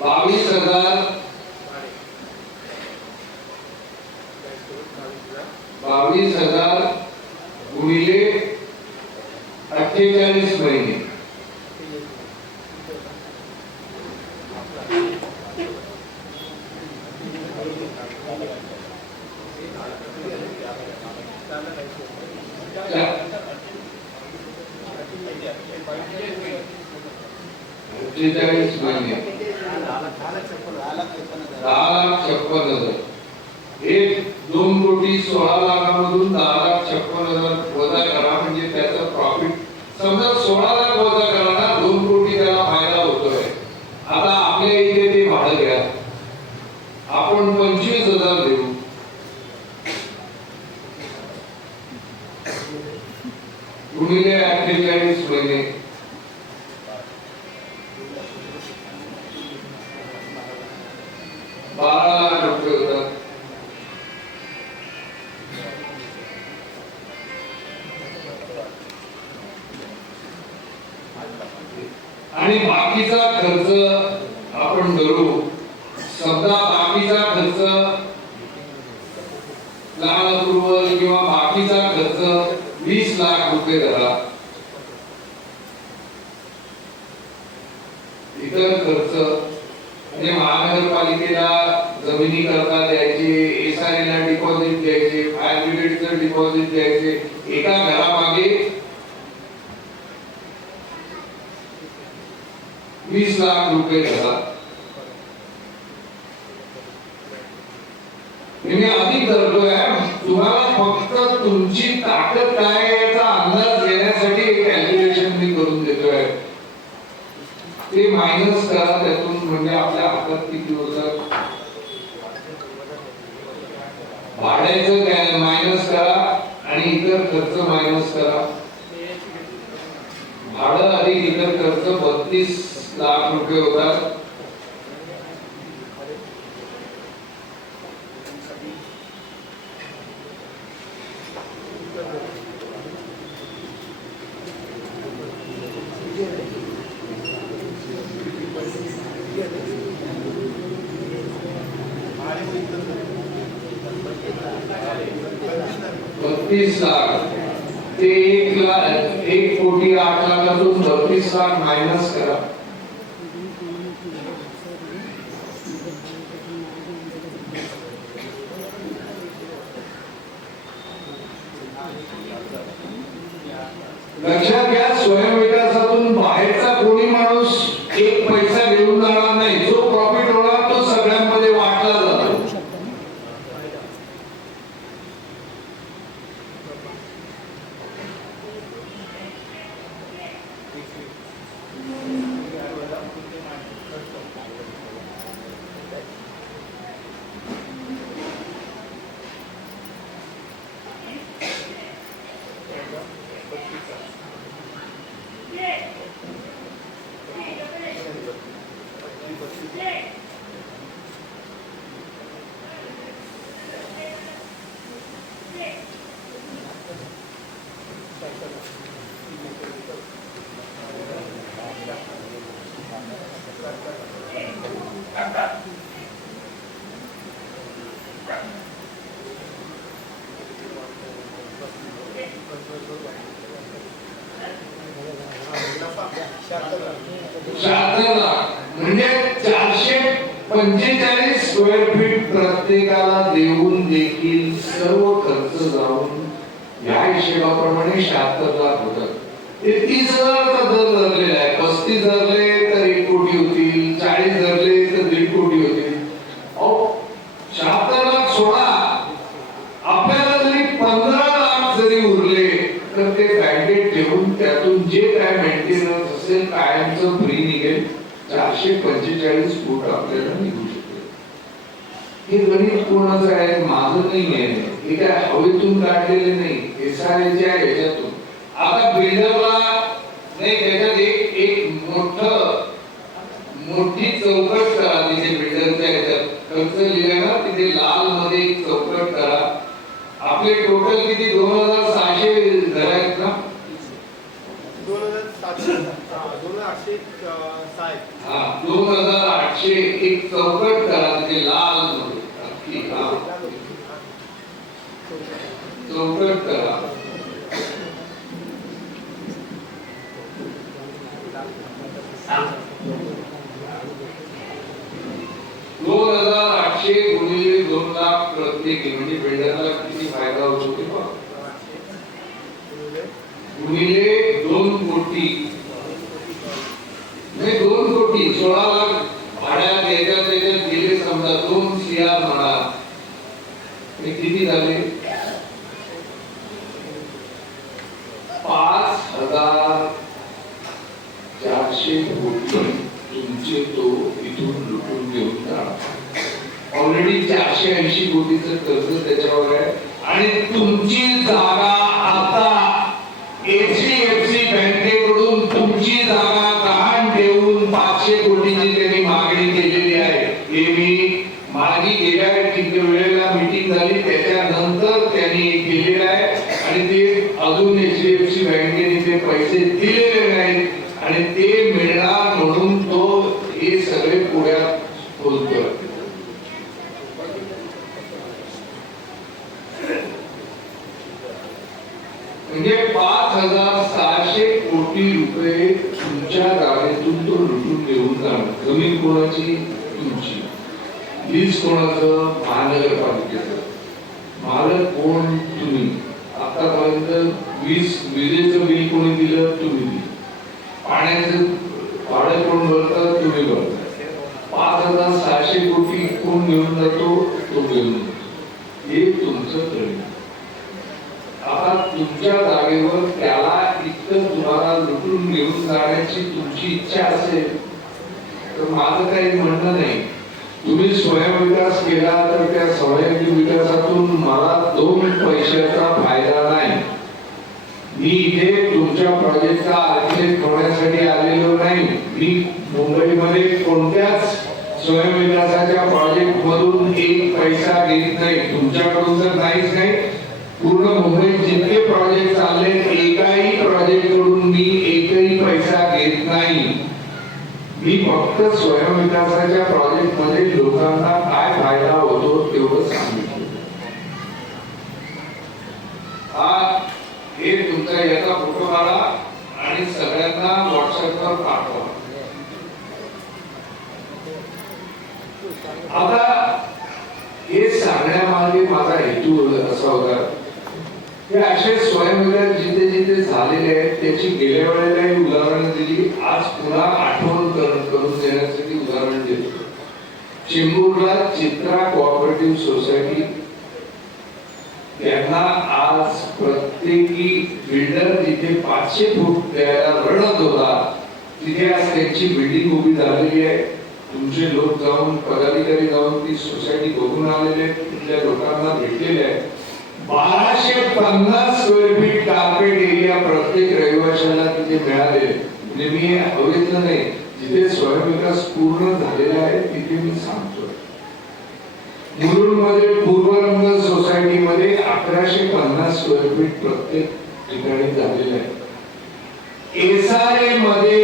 22,000. 22,000 गुणिले 48 महिने. महिने 10,56,000. हे 2,16,00,000मधून 10,56,000 वजा करा, म्हणजे त्याचा प्रॉफिट समजा 16 लाख वजा करा ना, 2 कोटी त्याला फायदा होतोय. आता आपल्या इथे ते भाडं घ्या, आपण 25,000 देऊ. गुणिले 48 महिने 12 लाख रुपये होतात. आणि बाकीचा खर्च आपण धरू. समजा बाकीचा खर्च लहान अप्रूव्हल किंवा बाकीचा खर्च 20 लाख रुपये धरा. इतर खर्च म्हणजे महानगरपालिकेला जमिनी करता द्यायचे, एसआरएला डिपॉझिट द्यायचे, फायर ब्रिगेडचं डिपॉझिट द्यायचे. एका घरामागे 20 लाख रुपये धरा. मी अधिक धरतोय. तुम्हाला फक्त तुमची ताकद काय आहे याचा अंदाज घेण्यासाठी एक कॅल्क्युलेशन मी करून देतोय. ते मायनस करा त्यातून, म्हणजे आपल्या हातात किती होतं. भाड्याचं काय मायनस करा आणि इतर खर्च मायनस करा. भाडं अधिक इतर खर्च 32 लाख रुपये होतात. बत्तीस लाख ते 1,08,00,000 32 लाख मायनस करा. लक्षात घ्या, स्वयंविकासातून बाहेरचा कोणी माणूस एक पैसा घेऊन जाणार नाही. जो प्रॉफिट होणार तो सगळ्यांमध्ये वाटला जातो. म्हणजे 445 स्क्वेअर फीट प्रत्येकाला देऊन देखील सर्व खर्च जाऊन या हिशेबाप्रमाणे 76 लाख होतात. ते 30,000चा दर धरलेला आहे. 35 धरले तर 1 कोटी होतील, 40 धरले तर 1.5 कोटी होतील. 76 लाख सोडा, आपल्याला जरी 15 लाख जरी उरले तर ते बँकेत ठेवून त्यातून जे काय मेंटेनन्स असेल कायमचं फ्री निघेल. 445 फूट आपल्याला निघू शकते. हे गणित कोणाचं आहे? माझं नाही आहे. हे काय हवेतून काढलेले नाही, एसआरएच्या ह्याच्यातून. आता बिल्डरला नाही, त्याच्यात एक मोठी चौकट करा. तिथे बिल्डरच्या ह्याच्यात खर्च लिहिला ना, तिथे लाल मध्ये एक चौकट करा. आपले टोटल किती? 2,600 घर आहेत ना? 2,800 एक चौकट करा तिथे लाल मध्ये. चौकट करा. $2,800 गुणिले 2 लाख प्रत्येक, म्हणजे बिल्डरला किती फायदा होतो ते पहा. गुणिले 2 कोटी, म्हणजे 2 कोटी 16 लाख भाड्यात याच्यात गेले. समजा 2 CR म्हणा, हे किती झाले? 5,400 कोटी तुमचे तो इथून लुटून घेऊन जाणार. ऑलरेडी 480 कोटीचं कर्ज त्याच्यावर आहे. आणि तुमची जागा आता HDFC बँकेकडून तुमची जागा गहाण ठेवून 500 कोटीची त्यांनी मागणी केलेली आहे. हे मी माझी गेल्या वेळेला मीटिंग झाली त्याच्यानंतर त्यांनी केलेलं आहे. आणि ते अजून HDFC बँकेने ते पैसे दिलेले नाहीत आणि ते मिळणार म्हणून तो हे सगळे पुढ्यात बोलतोय. म्हणजे 5,600 कोटी रुपये तुमच्या जागेतून तो लुटून घेऊन जाणार. जमीन कोणाची? तुमची. लीज कोणाचं? महानगरपालिकेचं. मालक कोण? तुम्ही. आतापर्यंत विजेचं बिल कोणी दिलं? तुम्ही दिलं. पाण्याचं भाडं कोण भरतं? तुम्ही भरता. 5,600 कोटी कोण घेऊन जातो? तो घेऊन जातो. हे तुमचं तळी. आता तुमच्या जागेवर त्याला इतकं तुम्हाला लुटून घेऊन जाण्याची तुमची इच्छा असेल तर माझं काही म्हणणं नाही. तुम्ही स्वयंविकास केला तर त्या स्वयंविकासातून मला 2 पैशाचा फायदा नाही. मी इथे तुमच्या प्रोजेक्टचा आर्किटेक्ट होण्यासाठी आलेलो नाही. मी मुंबईमध्ये कोणत्याच स्वयंविकासाच्या प्रोजेक्ट मधून 1 पैसा घेत नाही. तुमच्याकडून तर नाहीच नाही. पूर्ण मुंबईत जितके प्रोजेक्ट चालले एकाही प्रोजेक्ट कडून मी एकही पैसा घेत नाही. मी फक्त स्वयंविकासाच्या प्रोजेक्ट मध्ये लोकांना काय फायदा होतो तेवढं सांगितलं. हे तुमचा याचा फोटो काढा आणि सगळ्यांना व्हॉट्सअपवर पाठवा. आता हे सांगण्यामागे माझा हेतू असा होता की असे स्वयंविकास जिथे जिथे झालेले आहेत त्याची गेल्या वेळेलाही उदाहरण दिली. आज पुन्हा आठवण करून देण्यासाठी उदाहरण देतो. चेंबूरला चित्रा कोऑपरेटिव्ह सोसायटी त्यांना आज प्रत्येकी बिल्डर जिथे 500 फूट द्यायला रडत होता तिथे आज त्यांची बिल्डिंग उभी झालेली आहे. तुमचे लोक जाऊन पदाधिकारी जाऊन ती सोसायटी बघून आलेले आहेत. तिथल्या लोकांना भेटलेले आहेत. 1250 स्क्वेअर फीट कार्पेट एरिया प्रत्येक रहिवाशाला तिथे मिळाले. म्हणजे मी हवेतलं नाही, जिथे स्वयंविकास पूर्ण झालेला आहे तिथे मी सांगतो. मुरुडमध्ये पूर्वरंग सोसायटीमध्ये 1150 स्क्वेअर फीट प्रत्येक ठिकाणी झालेले आहे. एसआरए मध्ये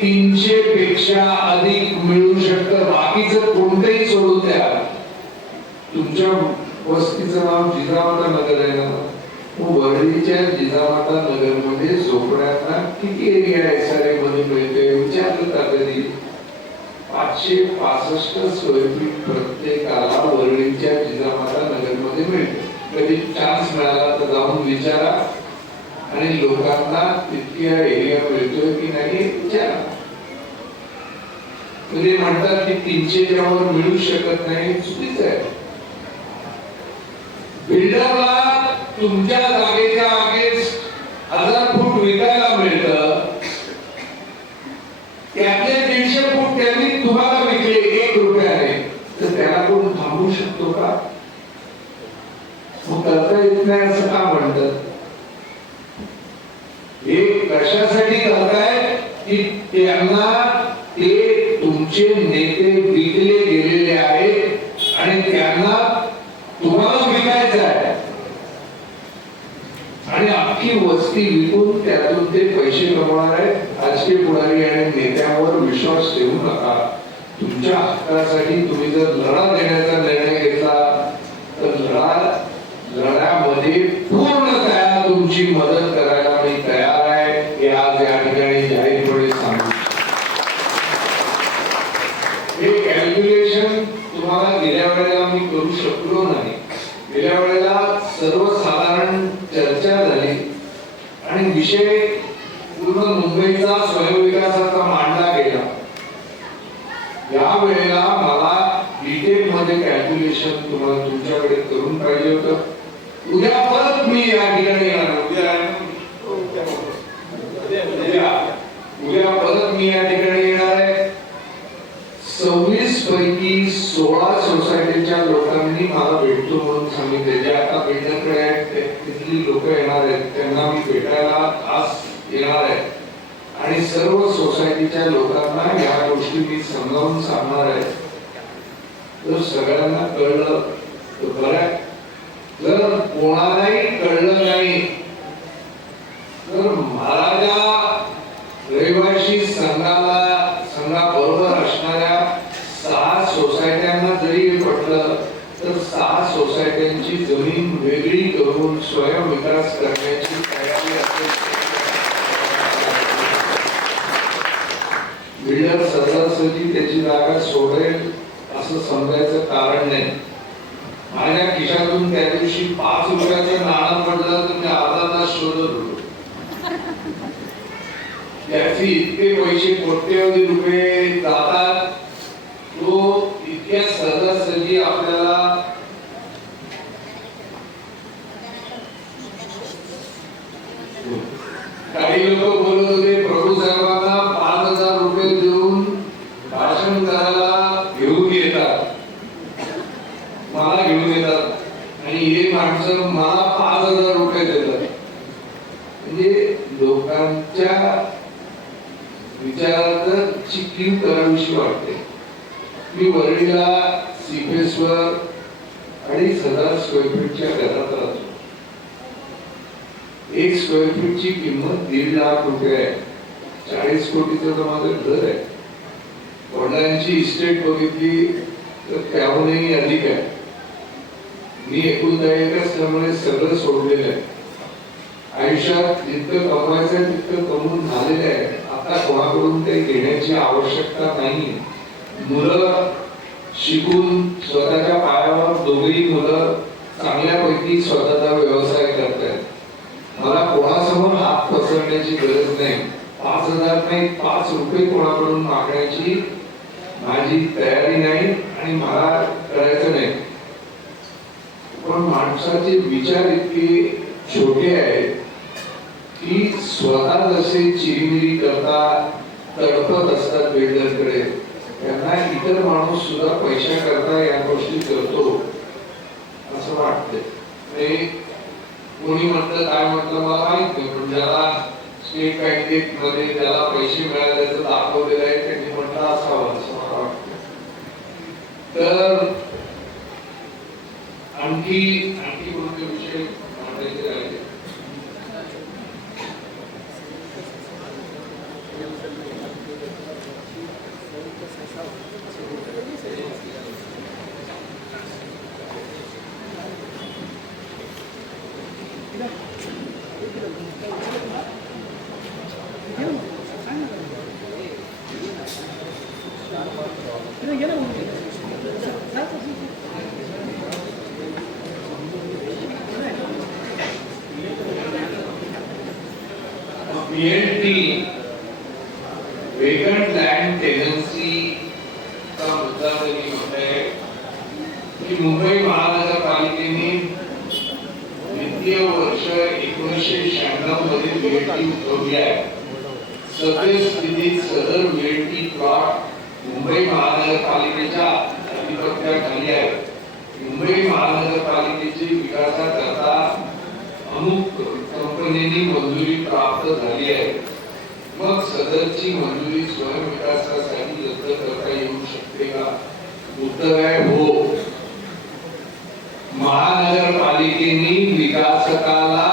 300 पेक्षा अधिक मिळू शकतं. बाकीचं कोणतेही सोडून द्या. तुमच्या वस्तीचं नाव जिजामाता नगर आहे ना, वरळीच्या जिजामाता नगर मध्ये झोपड्यांना किती एरिया एसआरए मध्ये मिळते विचारलं का कधी? 565 स्क्वेअर फीट प्रत्येकाला वरळीच्या जिजामाता नगर मध्ये मिळते. कधी चान्स मिळाला तर जाऊन विचारा आणि लोकांना तितक्या एरिया मिळतोय की नाही विचारा. म्हणजे म्हणतात की 300च्या वर मिळू शकत नाही, चुकीचं आहे. बिल्डरला तुमच्या जागेच्या अगेन्स्ट 1000 फूट विकायला मिळतं. त्यातले 150 फूट त्यांनी तुम्हाला विकले 1 रुपयाने, तर त्याला कोण थांबवू शकतो का? मग करता येत नाही असं का म्हणतात? हे कशासाठी करताय की त्यांना ते तुमचे नेते विकले गेलेले आहेत आणि त्यांना तुम्हाला विकायचं आहे आणि अख्खी वस्ती विकून त्यातून ते पैसे कमवणार आहेत. राजकीय पुढारी आणि नेत्यांवर विश्वास ठेवू नका. तुमच्या हक्कासाठी तुम्ही जर लढा देण्याचा निर्णय घेतला तर लढ्यामध्ये पूर्णतः तुमची मदत करायला मी तयार आहे. हे आज या ठिकाणी जाहीरपणे सांगू. हे कॅल्क्युलेशन तुम्हाला गेल्या वेळेला मी करू शकलो नाही. गेल्या वेळेला सर्वसाधारण चर्चा झाली आणि विषय पूर्ण मुंबईचा स्वयंविकासाचा मांडला गेला. या वेळेला मला डिटेल मध्ये कॅल्क्युलेशन तुम्हाला तुमच्याकडे करून पाहिजे होतं. उद्या परत मी या ठिकाणी येणार. उद्या परत मी या ठिकाणी येणार आहे. 26 पैकी 16 सोसायटीच्या लोकांनी मला भेटतो म्हणून सांगितले. जे आता बिल्डरकडे आहेत तिथली लोक येणार आहेत, त्यांना मी भेटायला आज येणार आहे आणि सर्व सोसायटीच्या लोकांना या गोष्टी मी समजावून सांगणार आहे. जर सगळ्यांना कळलं तर बरं आहे. जर कोणालाही कळलं नाही तर महाराजा रहिवासी संघाबरोबर असणाऱ्या 6 सोसायट्यांना जरी पटलं तर 6 सोसायट्यांची जमीन वेगळी करून स्वयंविकास करण्याची तयारी असेल. बिल्डर सहजासहजी त्याची जागा सोडेल असं समजायचं कारण नाही. माझ्या खिशातून त्या दिवशी 5 रुपयाचं नाणं पडलं तर मी अर्धा तास शोधत होतो. त्याचे इतके पैसे कोट्यवधी रुपये जातात. तो इतक्या सहजासहजी आपल्याला मला घेऊन येतात आणि हे माणसं मला 5,000 रुपये देतात. म्हणजे लोकांच्या विचारात चिकीव करावीशी वाटते. मी वरळीला सीफेसवर 2,500 स्क्वेअर फीटच्या घरात राहतो. 1 स्क्वेअर फीटची किंमत 1.5 लाख रुपये आहे. 40 कोटीचं तर माझं घर आहे. वडिलांची इस्टेट बघितली तर त्याहूनही अधिक आहे. मी एकुलता एक असल्यामुळे सगळं सोडलेलं आहे. आयुष्यात जितकं कमवायचं तितकं कमवून झालेलं आहे. आता कोणाकडून काही घेण्याची आवश्यकता नाही. मुलं शिकून स्वतःच्या पायावर, दोघेही मुलं चांगल्यापैकी स्वतःचा व्यवसाय करतायत. मला कोणासमोर हात पसरण्याची गरज नाही. 5,000 नाही, 5 रुपये कोणाकडून मागण्याची माझी तयारी नाही आणि मला करायचं नाही. पण माणसाचे विचार इतके छोटे आहेत की स्वतः जसे चिरीमिरी करता तडपत असतात बिल्डरकडे, त्यांना इतर माणूस सुद्धा पैसा करता या गोष्टी करतो असं वाटतंय. कोणी म्हटलं काय म्हटलं मला माहित नाही, पण ज्याला स्टेट बँकेमध्ये ज्याला पैसे मिळाल्याचं दाखवलेलं आहे त्यांनी म्हटलं असावं असं मला वाटतं. तर आणखी कोणते विषय मांडायचे राहिले? BLT वेगन लँड टेनन्सी चा मुद्दा तरी होतोय की मुंबई महानगरपालिकेने वित्तीय वर्ष 1996 मध्ये BLT उठवली आहे. सद्यस्थितीत सदर BLT प्लॉट मुंबई महानगरपालिकेच्या अधिपत्याखाली आहे. मुंबई महानगरपालिकेची विकासाकरता अमुक कंपनीनी मंजुरी प्राप्त झाली आहे. मग सदरची मंजुरी स्वयं विकासासाठी रद्द करता येऊ शकते का? उत्तर आहे हो. महानगरपालिकेने विकासकाला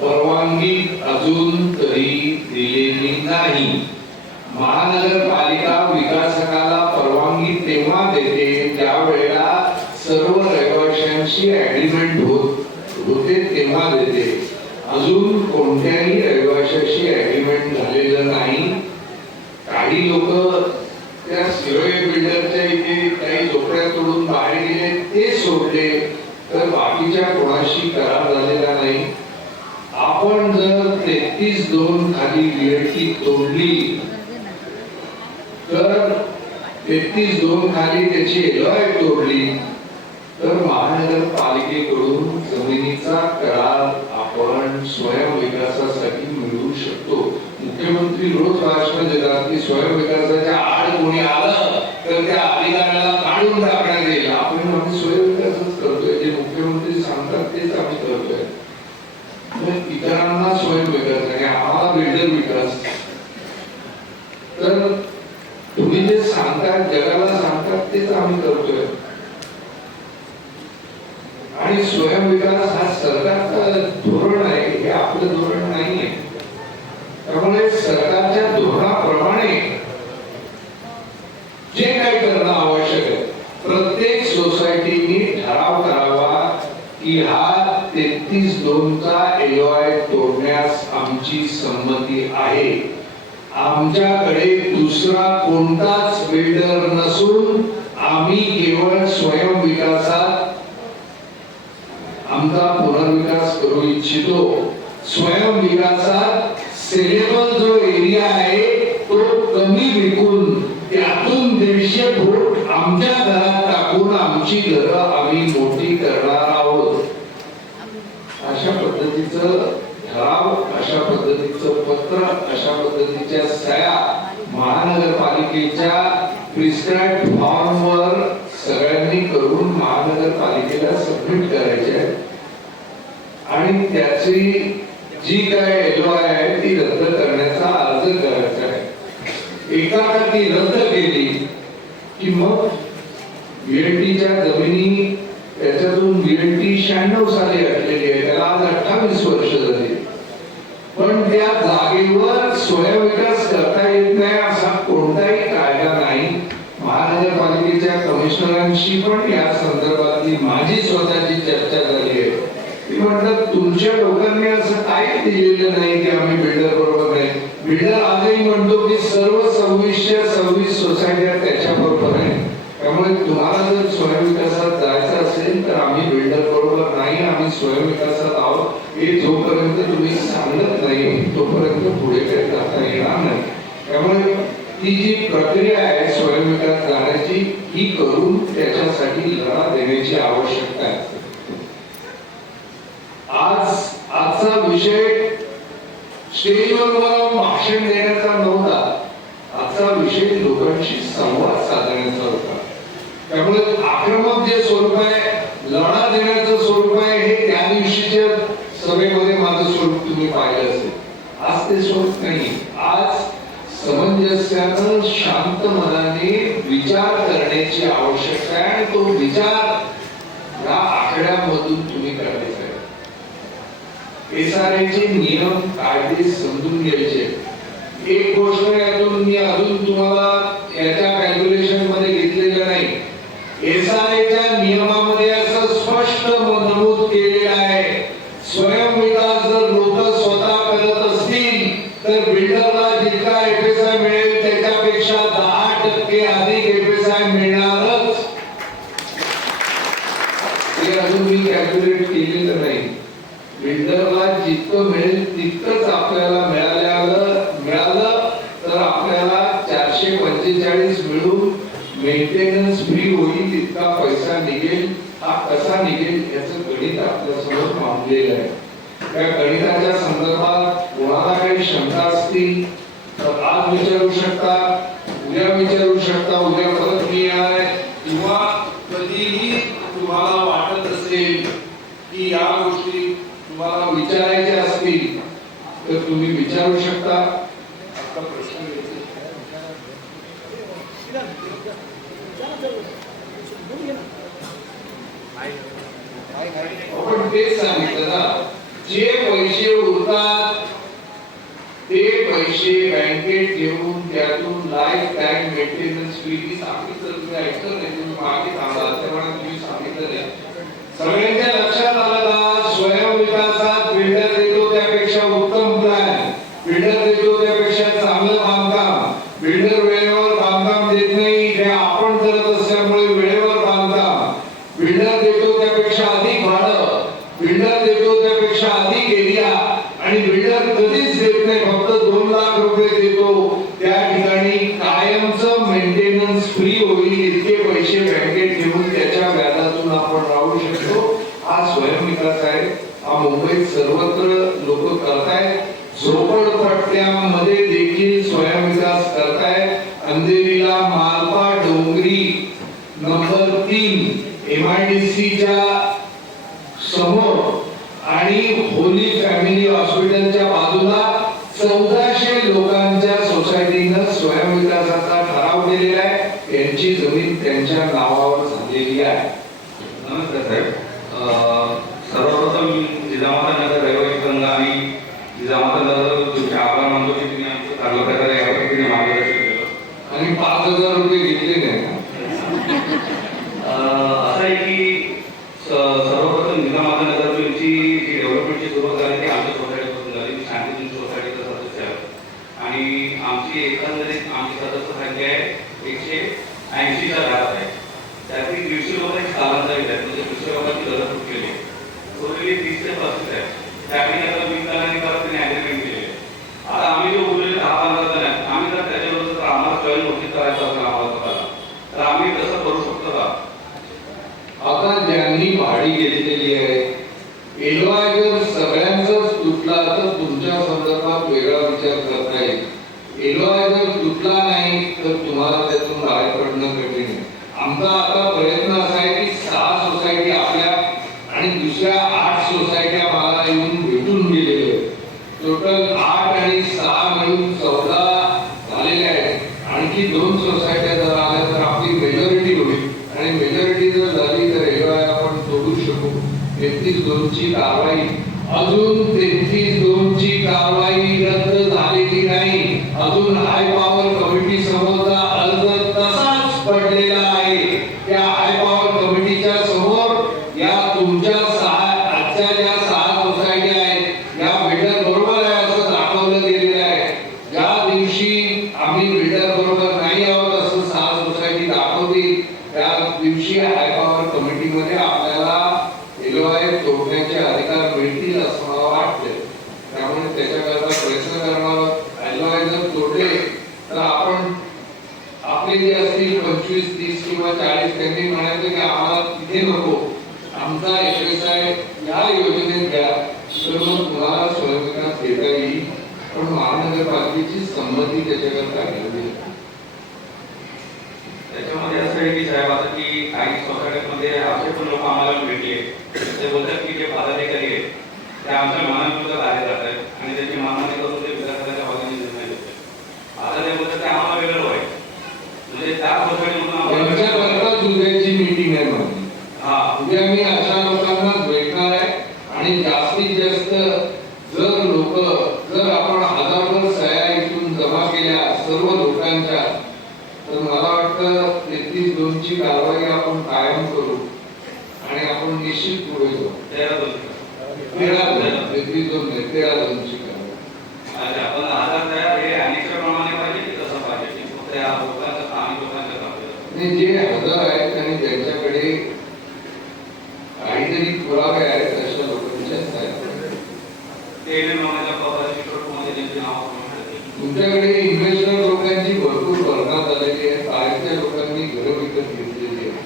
परवानगी अजून तरी दिलेली नाही. महानगरपालिका विकासकाला परवानगी तेव्हा देते त्यावेळेला सर्व रहिवाशांशी ऍग्रीमेंट होते तेव्हा देते. अजून कोणत्याही रहिवाशाशी ऍग्रीमेंट झालेलं नाही. काही लोक त्या सिरोये बिल्डरच्या इथे काही झोपड्या तोडून बाहेर गेले ते सोडले, तर बाकीच्या कोणाशी करार झालेला नाही. आपण जर 33(2) खाली BLT तोडली तर 33(2) खाली त्याची LOI तोडली तर महानगरपालिकेकडून जमिनीचा करार आपण स्वयं विकासासाठी मिळवू शकतो. मुख्यमंत्री रोज भाषण देतात की स्वयं विकासाच्या आड कोणी आलं तर त्या अधिकाऱ्याला काढून टाकण्यात येईल. आपण स्वयं विकासच करतोय. जे मुख्यमंत्री सांगतात तेच आम्ही करतोय. इतरांना स्वयं विकास आणि आम्हाला बिल्डर विकास. तर तुम्ही जे सांगतात जगाला सांगतात तेच आम्ही करतोय. आणि स्वयंविकास हा सरकारचं धोरण आहे, हे आपलं धोरण नाहीये. त्यामुळे सरकारच्या धोरणाप्रमाणे जे काही करणं आवश्यक आहे, प्रत्येक सोसायटीने ठराव करावा की हा 33(2) चा LOI तोडण्यास आमची संमती आहे. आमच्याकडे दुसरा कोणताच बिल्डर नसून आम्ही केवळ स्वयं विकासात आमचा पुनर्विकास करू इच्छितो. स्वयं विकासात सेलेबल जो एरिया आहे तो कमी विकून त्यातून 150 फूट आमच्या घरात टाकून आमची घरं आम्ही मोठी करणार आहोत. अशा पद्धतीचं ठराव, अशा पद्धतीचं पत्र, अशा पद्धतीच्या सह्या महानगरपालिकेच्या प्रिस्क्राइब्ड फॉर्मवर सगळ्यांनी करून सबमिट करायचे आहे आणि त्याची जी काय LOI आहे ती रद्द करण्याचा अर्ज करायचा आहे. एकदा ती रद्द केली की मग VLTच्या जमिनी त्याच्यातून VLT 96 साली हटलेली आहे, त्याला आज 28 वर्ष झाली, पण त्या जागेवर स्वयंविकास करता येत नाही असा कोणताही कायदा नाही. महानगरपालिकेच्या कमिशनरांशी पण या संदर्भातली माझी स्वतःची चर्चा झाली आहे. ती म्हणतात तुमच्या लोकांनी असं काय दिलेलं नाही की आम्ही बिल्डर बरोबर नाही. बिल्डर आजही म्हणतो की सर्व 2626 सोसायट्या त्याच्या बरोबर आहे. त्यामुळे तुम्हाला जर स्वयंविकासात जायचं असेल तर आम्ही बिल्डर बरोबर नाही, आम्ही स्वयंविकासात आहोत हे जोपर्यंत तुम्ही सांगत नाही तोपर्यंत पुढे काही जाता येणार नाही. त्यामुळे ही जी प्रक्रिया आहे स्वयंविकास जाण्याची ही करून त्याच्यासाठी लढा देण्याची आवश्यकता आहे. आजचा विषय स्टेजवर मला भाषण देण्याचा नव्हता, आजचा विषय लोकांशी संवाद साधण्याचा होता. त्यामुळे आक्रमक जे स्वरूप आहे, लढा देण्याचं स्वरूप आहे, हे त्या दिवशीच्या सभेमध्ये माझं स्वरूप तुम्ही पाहिलं असेल. आज ते स्वरूप नाही. आज समंजस्यानं शांत मनाने विचार करण्याची आवश्यकता आहे आणि तो विचार या आकड्यामधून तुम्ही करायचा आहे. SRA चे नियम कायदे समजून घ्यायचे. एक गोष्ट यातून मी अजून तुम्हाला याच्या कॅल्क्युलेशन मध्ये घेतलेलं नाही. SRA नियमामध्ये असं स्पष्ट नमूद केलेलं आहे, स्वयंविकास जर लोक स्वतः करत असतील तर बिल्डरला जितका FSI मिळेल त्याच्यापेक्षा 10% अधिक FSI मिळणारच. हे अजून मी कॅल्क्युलेट केलेलं नाही. बिल्डरला जितकं मिळेल तितकंच आपल्याला मिळालं तर आपल्याला 445 मिळून मेंटेनन्स फ्री होईल, इतका पैसा निघेल. हा कसा निघेल याचं गणित आपल्या समोर मांडलेलं आहे. त्या गणिताच्या संदर्भात कोणाला काही शंका असतील तर आज विचारू शकता, उद्या विचारू शकता, उद्या परत मी आहे, किंवा कधीही तुम्हाला वाटत असेल की या गोष्टी तुम्हाला विचारायच्या असतील तर तुम्ही विचारू शकता. आता प्रश्न आपण तेच सांगितलं ना, जे पैसे उरतात ते पैसे बँकेत घेऊन त्यातून लाईफ टाइम मेंटेनन्स फी सांगितलं. तुम्ही ऐकलं नाही, तुम्ही मागे थांबा तेव्हा तुम्ही सांगितलं नाही. सगळ्यांच्या लक्षात आलं का, स्वयंविकासात बिल्डर देतो त्यापेक्षा उत्तम प्लॅन, बिल्डर देतो त्यापेक्षा चांगलं बांधकाम, बिल्डर वेळेवर बांधकाम देत नाही हे आपण करत असल्यामुळे वेळेवर बांधकाम, बिल्डर देतो त्यापेक्षा अधिक भाडं, बिल्डर देतो त्यापेक्षा अधिक एरिया, आणि बिल्डर कधीच देत नाही, फक्त 2 लाख रुपये देतो त्या ठिकाणी कायमचं मेंटेनन्स फ्री होईल, इतके पैसे बँकेत घेऊन त्याच्या व्याजातून आपण राहू शकतो. हा स्वयंविकास आहे. हा मुंबईत सर्वत्र लोक करतायत. झोपडपट्ट्यांमध्ये देखील स्वयंविकास करतायत. अंधेरीला मालपा डोंगरी नंबर 3 MIDC च्या समोर आणि होली फॅमिली हॉस्पिटलच्या बाजूला 1400 लोकांच्या सोसायटीनं स्वयंविकासाचा ठराव केलेला आहे. त्यांची जमीन त्यांच्या नावावर झालेली आहे. नमस्कार साहेब. सर्वप्रथम जिजामाता नगर रहिवासी संघ आणि जिजामाता नगर तुमचे आभार मानतो की तुम्ही आमचं चांगल्या प्रकारे या पद्धतीने मार्गदर्शन केलं आणि 5000 रुपये घेतले नाही. असं आहे की सर्वप्रथम जिजामाता नगर तुमची जी डेव्हलपमेंटची सुरुवात झाली ती आमच्या सोसायटीपासून झाली. मी शांती सोसायटीचा सदस्य आहे आणि आमची एकंदरीत आमची सदस्य संख्या आहे 180च्या घरात आहे. त्यातील 150 लोकांची स्थलांतरित आहेत, म्हणजे 200 लोकांची गरज केली उरलेली 30 ते 35 आहे. त्यापैकी आता 20 जणांनी परत त्यांनी ॲग्रीमेंट केले. आता आम्ही जो उरलेले 10-15 जण आहेत, आम्ही जर त्याच्याबरोबर जर आम्हाला स्वयं घोषित करायचं असेल आम्हाला स्वतःला तर आम्ही तसं करू शकतो का? आता ज्यांनी भाडी घेतलेली आहे, LOI जर सगळ्यांचाच तुटला तर तुमच्या संदर्भात वेगळा विचार करता येईल. LOI जर तुटला नाही तर तुम्हाला त्यातून बाहेर पडणं कठीण आहे. आमचा आता प्रयत्न असा आहे की 6 सोसायटी आपल्या कमिटी जर झाली तर रेल्वे आपण तोडू शकू. 33-2 ची कारवाई अजून 33-2 ची कारवाई रद्द झालेली नाही. अजून हाय पॉवर कमिटी समोरचा अर्ज तसाच पडलेला आहे. त्या हाय पॉवर कमिटीच्या समोर या तुमच्या आजच्या ज्या 6 सोसायटी आहेत या बिल्डर बरोबर आहे असं दाखवलं गेलेलं आहे. ज्या दिवशी आम्ही बिल्डर बरोबर नाही आहोत असं 6 सोसायटी दाखवतील त्या दिवशी हाय पॉवर कमिटीमध्ये आपल्याला एलओआय तोडण्याचे अधिकार मिळतील असं मला वाटते. त्यामुळे त्याच्याकरता प्रयत्न करणार. एलओआय जर तोडले तर आपण आपले जे असतील 25, 30 किंवा 40 त्यांनी म्हणायचं की आम्हाला तिथे नको, आमचा एफएसआय या योजनेत द्या, तर मग तुम्हाला स्वयंविकास घेता येईल. पण महानगरपालिकेची संमती त्याच्याकरता घ्यावी. त्याच्यामध्ये असं आहे की साहेब आता की काही सोसायटीमध्ये असे पण लोक आम्हाला भेटले ते बोलतात की जे पदाधिकारी आहेत ते आमच्या मनाविरुद्ध कार्य करतात आणि त्याची मागणी करून ते विकासाच्या बाजूने निर्णय घेतात. आता ते बोलतात ते आम्हाला वेगळं व्हायचं म्हणजे त्या सोसायटीमधून त्यांच्याकरता उद्याची मीटिंग आहे माझी. उद्या मी अशा लोकांना भेटणार आहे आणि जास्तीत जास्त जर आपण 1000 सह्या इथून जमा केल्या सर्व लोकांच्या तर मला वाटतं 33-2 ची कारवाई आपण कायम करू आणि आपण निश्चित पुढे जाऊ. 13-2 ची कारवाई. आपण 1000 तयार हे अनेकच्या प्रमाणे पाहिजे की तसं पाहिजे की फक्त या लोकांचं स्थानिक लोकांचं आणि जे हजर आहेत आणि ज्यांच्याकडे काहीतरी पुरावे आहेत अशा लोकांच्याच आहेत. तुमच्याकडे इन्व्हेस्टर लोकांची भरपूर भरणा झालेली आहे. बाहेरच्या लोकांनी घरं विकत घेतलेली आहेत.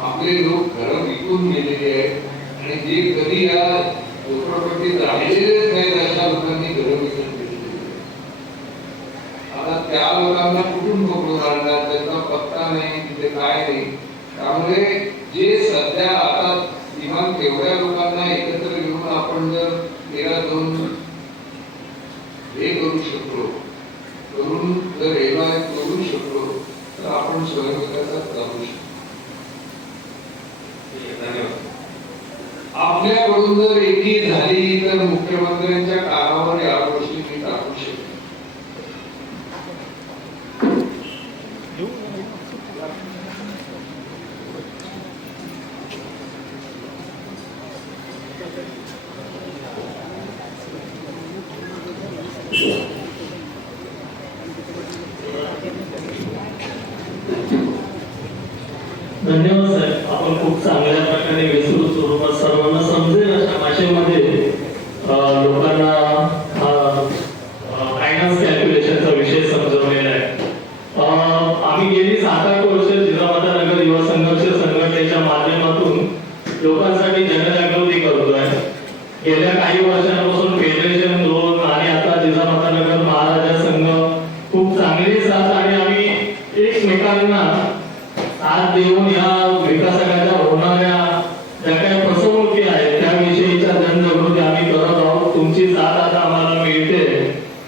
आपले लोक घरं विकून गेलेली आहेत आणि जे कधी या झोपडपट्टीत राहिलेलेच नाहीत अशा लोकांनी घरं विकत घेतलेली आहेत. आता त्या लोकांना कुठून पकडून आणणार, त्यांचा पत्ता नाही, तिथे काय नाही. त्यामुळे जे सध्या आता किमान तेवढ्या लोकांना एकत्र घेऊन आपण जर 13-2 हे करू शकलो, करून जर एलओआय करू शकलो तर आपण स्वयंविकासात जाऊ शकतो. आपल्याकडून जर एकी झाली तर मुख्यमंत्र्यांच्या कानावर या गोष्टी मी टाकू शकतो. धन्यवाद साहेब. आपण खूप चांगल्या प्रकारे विस्तृत स्वरूपात सर्वांना समजेल अशा भाषेमध्ये लोकांना फायनान्स कॅल्क्युलेशनचा विषय समजवलेला आहे. आम्ही गेली 7-8 वर्ष जिजामाता नगर युवा संघर्ष संघटनेच्या माध्यमातून लोकांसाठी जनजागृती करतोय. गेल्या काही वर्षांपासून फेडरेशन 2 आणि आता जिजामाता नगर महाराजा संघ खूप चांगली साथ आणि आम्ही एकमेकांना साथ देऊन या विकासाच्या होणाऱ्या ज्या काही फसवणुकी आहेत त्याविषयीच्या जनजागृती आम्ही करत आहोत. तुमची साथ आता आम्हाला मिळते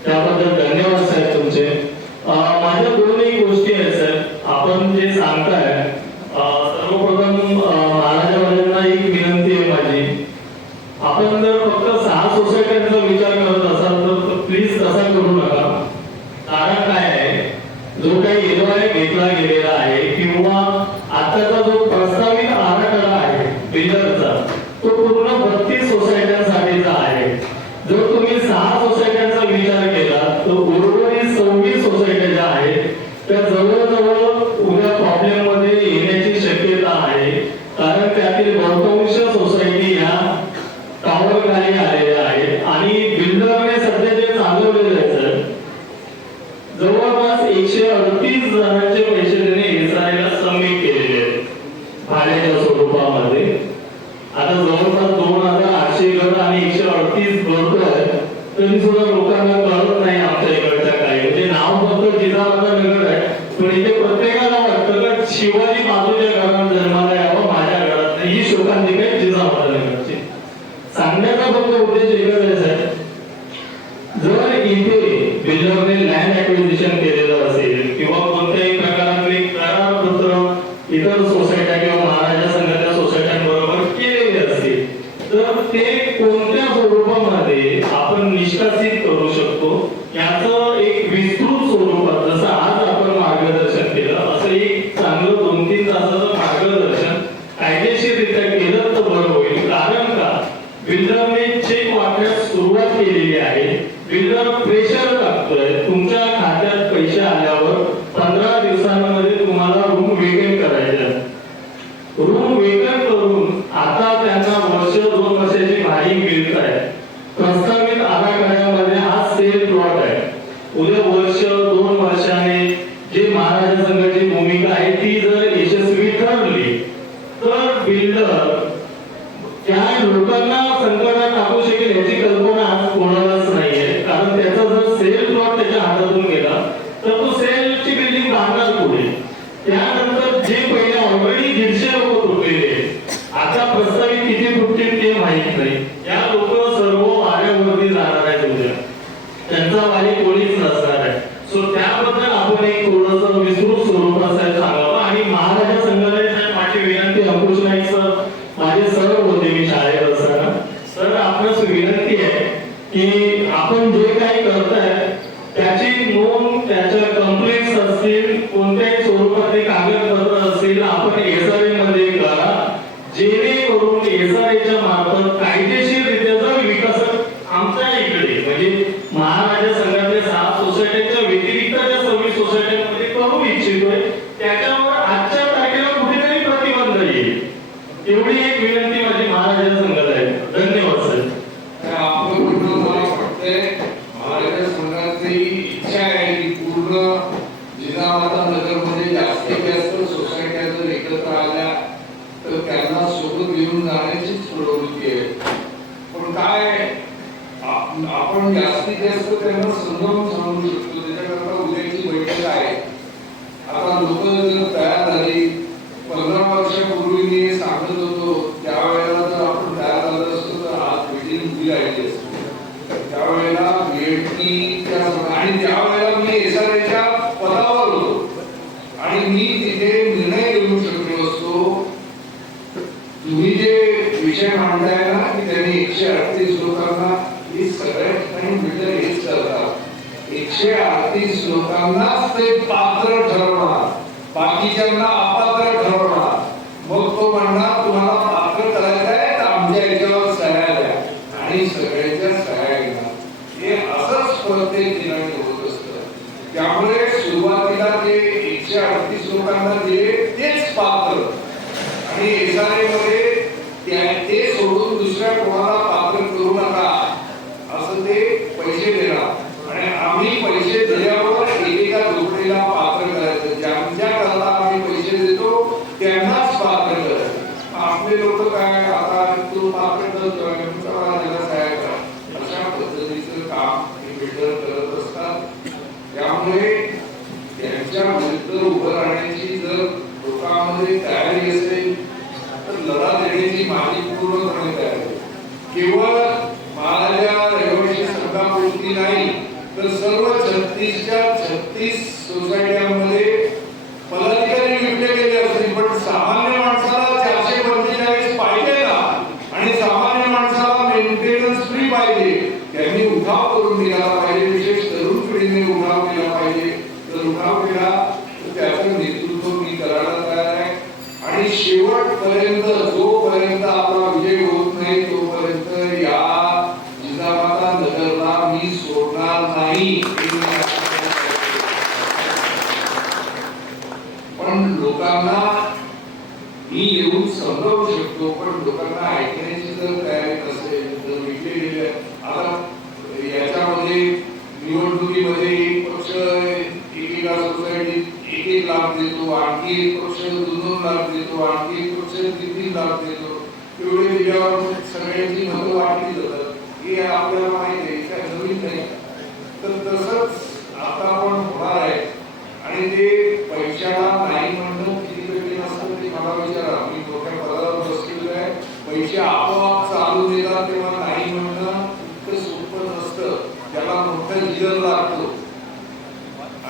त्याबद्दल धन्यवाद साहेब तुमचे. माझ्या 2 गोष्टी आहेत साहेब. आपण जे सांगताय सर्वप्रथम महाराजांना एक विनंती आहे माझी. आपण जर फक्त 6 सोसायट्यांचा विचार करत असाल तर प्लीज तसा करू नका. कारण काय आहे, जो काही एलओआय घेतला गेलेला आहे किंवा आताचा जो प्रस्तावित आराखडा आहे बिल्डरचा तो पूर्ण 32 सोसायट्यांसाठीचा आहे. जर तुम्ही 6 सोसायट्यांचा विचार केला तर उर्वरित 26 सोसायट्या ज्या आहेत त्या जवळजवळ उद्या प्रॉब्लेम मध्ये येण्याची शक्यता आहे. कारण त्यातील बहुतांश सोसायटी ह्या टॉवर खाली आलेल्या आहेत आणि बिल्डरने सध्या जे चालवलेलं आहे सर जवळपास 138 जणांचे पैसे त्याने एसआयला सबमिट केलेले आहेत भाड्याच्या स्वरूपामध्ये. आता जवळपास 2800 घर आणि 138 भरतोय तरी सुद्धा लोकांना कळत नाही आमच्या इकडच्या काही. म्हणजे नाव फक्त जिजामाता नगर आहे पण इथे प्रत्येकाला वाटतं का शिवाजी बाजूच्या घरात जन्माला यावं, माझ्या घरात नाही. ही शोकांतिका आहे जिजामाता नगरची. सांगण्याचा फक्त उद्देश एकच आहे साहेब, जर इथे बिल्डरने लँड ऍक्विजिशन केलेलं असेल किंवा कोणत्याही प्रकारातले करारपत्र इतर सोसायट्या किंवा महाराजा संघाच्या सोसायट्यांबरोबर केलेले असतील तर ते कोणत्या स्वरूपामध्ये आपण निष्कासित करू शकतो याचं एक विस्तृत स्वरूपात जसं आज आपण मार्गदर्शन केलं असं एक चांगलं 2-3 तासाचं मार्गदर्शन कायदेशीररित्या केलं तर बरं होईल. कारण का बिल्डरने चेक वाटण्यास सुरुवात केलेली आहे. बिल्डर प्रेशर टाकतोय तुमच्या खात्यात पैसे आल्यावर 15 दिवसांमध्ये तुम्हाला रूम वेकेंट करायचे. रूम वेकेंट करून आता त्यांना वर्ष 2 वर्षाची भाडी मिळत आहे. प्रस्तावित आराखड्यामध्ये हा सेल प्लॉट आहे. उद्या वर्ष 2 वर्षाने जे महाराजा संघाची भूमिका आहे ती जर यशस्वी ठरली तर बिल्डर त्या लोकांना संकटात टाकू शकेल याची कल्पना आज कोणालाच नाहीये. कारण त्याचा जर सेल प्लॉट त्याच्या हातातून गेला तर तो सेलची बिल्डिंग बांधणार पुढे. त्यानंतर जे पहिले ऑलरेडी 150 लोक तुटलेले आता प्रस्तावित किती तुटतील ते माहित नाही. या लोक सर्व वाऱ्यावरती जाणार आहेत उद्या. त्यांचा वारी कोणीच नसणार आहे. सो त्याबद्दल आपण एक थोडंसं विस्तृत स्वरूपात सांगावं. आणि महाराजा संघालयाची माझी विनंती अंकुश नाईक सर माझे सर होते मी शाळेत असताना. सर आपणास विनंती आहे की आपण जे काही करताय त्याची नोंद त्याच्या कंप्लेंट्स असतील कोणत्याही स्वरूपातले कागदपत्र असतील आपण SRA मध्ये करा. जेणेकरून SRAच्या मार्फत कायदेशीररित्या जर विकास आमच्या इकडे म्हणजे महाराजा संघातल्या 6 सोसायट्यांच्या व्यतिरिक्त ज्या 26 सोसायट्यांमध्ये करू इच्छितोय त्याच्यावर आजच्या तारखेला कुठेतरी प्रतिबंध येईल. एवढी एक विनंती माझी महाराजा संघाला आहे. धन्यवाद सर. आपलं म्हणणं मला वाटतंय महाराजा संघाची इच्छा आहे की पूर्ण जिजामाता नगरमध्ये जास्तीत जास्त सोसायट्या जर एकत्र आल्या तर त्यांना सोबत घेऊन जाण्याचीच प्रवृत्ती आहे. पण काय आपण जास्तीत जास्त त्यांना समजावून सांगू शकतो त्याच्याकरता उद्याची बैठक आहे. आता लोक जर तयार झाली 15 वर्षापूर्वी मी सांगत होतो त्यावेळेला जर आपण तयार झालं असतो तर आज बिल्डिंग उभी राहिली असती. त्यावेळेला BMT आणि त्यावेळेला मी SRAच्या पदावर होतो आणि मी तिथे निर्णय घेऊ शकलो असतो. तुम्ही जे विषय मांडताय ना की त्यांनी 138 लोकांना हे सगळ्या ठिकाणी बिल्डर हेच करतात. 138 लोकांनाच ते पात्र ठरवणार बाकीच्यांना अपात्र ठरवणार. मग तो म्हणणार तुम्हाला पात्र करायचं आहे तर आमच्या याच्यावर सह्या द्या आणि सगळ्यांच्या सह्या घेणार. हे असंच प्रत्येक ठिकाणी होत असतं. त्यामुळे सुरुवातीला ते 138 लोकांना दिले तेच पात्र आणि SRA मध्ये ते सोडून दुसऱ्या कोणाला पात्र करू नका असं ते पैसे देणार आणि आम्ही पैसे दिल्यावर एकेका झोपडीला पात्र करायचं. ज्यांच्याकरता आम्ही पैसे देतो त्यांनाच पात्र करायचं. आपले लोक काय आता तू पात्र करतोय त्याला सहाय्य करा अशा पद्धतीचं काम हे बिल्डर करत असतात. त्यामुळे त्यांच्या विरुद्ध उभं राहण्याची जर लोकांमध्ये तयारी असेल तर लढा देण्याची माझी पूर्णपणे तयारी. केवळ महाराजा रहिवासी संघापुरती नाही तर सर्व 36च्या 36 सोसायट्यांमध्ये पदाधिकारी नियुक्त केले असतील. पण सामान्य माणसाला 445 पाहिजे ना आणि सामान्य माणसाला मेंटेनन्स फ्री पाहिजे. त्यांनी उठाव करून दिला पाहिजे. विशेष तरुण पिढीने उठाव केला पाहिजे. तर उठाव केला तर त्याचं नेतृत्व मी करायला तयार आहे. आणि शेवटपर्यंत जोपर्यंत आपला विजय होत नाही तोपर्यंत या जिजामाता नगरला मी सोडणार नाही. पण लोकांना मी येऊन समजावू शकतो पण लोकांना ऐकण्याची जर तयारी नसेल जर विकले गेले. आता याच्यामध्ये निवडणुकीमध्ये एक पक्ष एकेका सोसायटीत 1-1 लाख देतो आणखी एक पक्ष 2-2 लाख देतो आणखी एक पक्ष 3-3 लाख देतो. एवढे दिल्यावर सगळ्यांची मतं वाटली जातात. हे आपल्याला माहिती आहे काय नवीन नाही. तर तसंच आता पण होणार आहे आणि ते पैशाला नाही म्हणणं किती कठीण असतं ते मला विचारा. मी मोठ्या पदावर बसलेलो आहे. पैसे आपोआप चालू देतात तेव्हा नाही म्हणणं इतकं सोपं नसतं. त्याला मोठा जिगर लागतो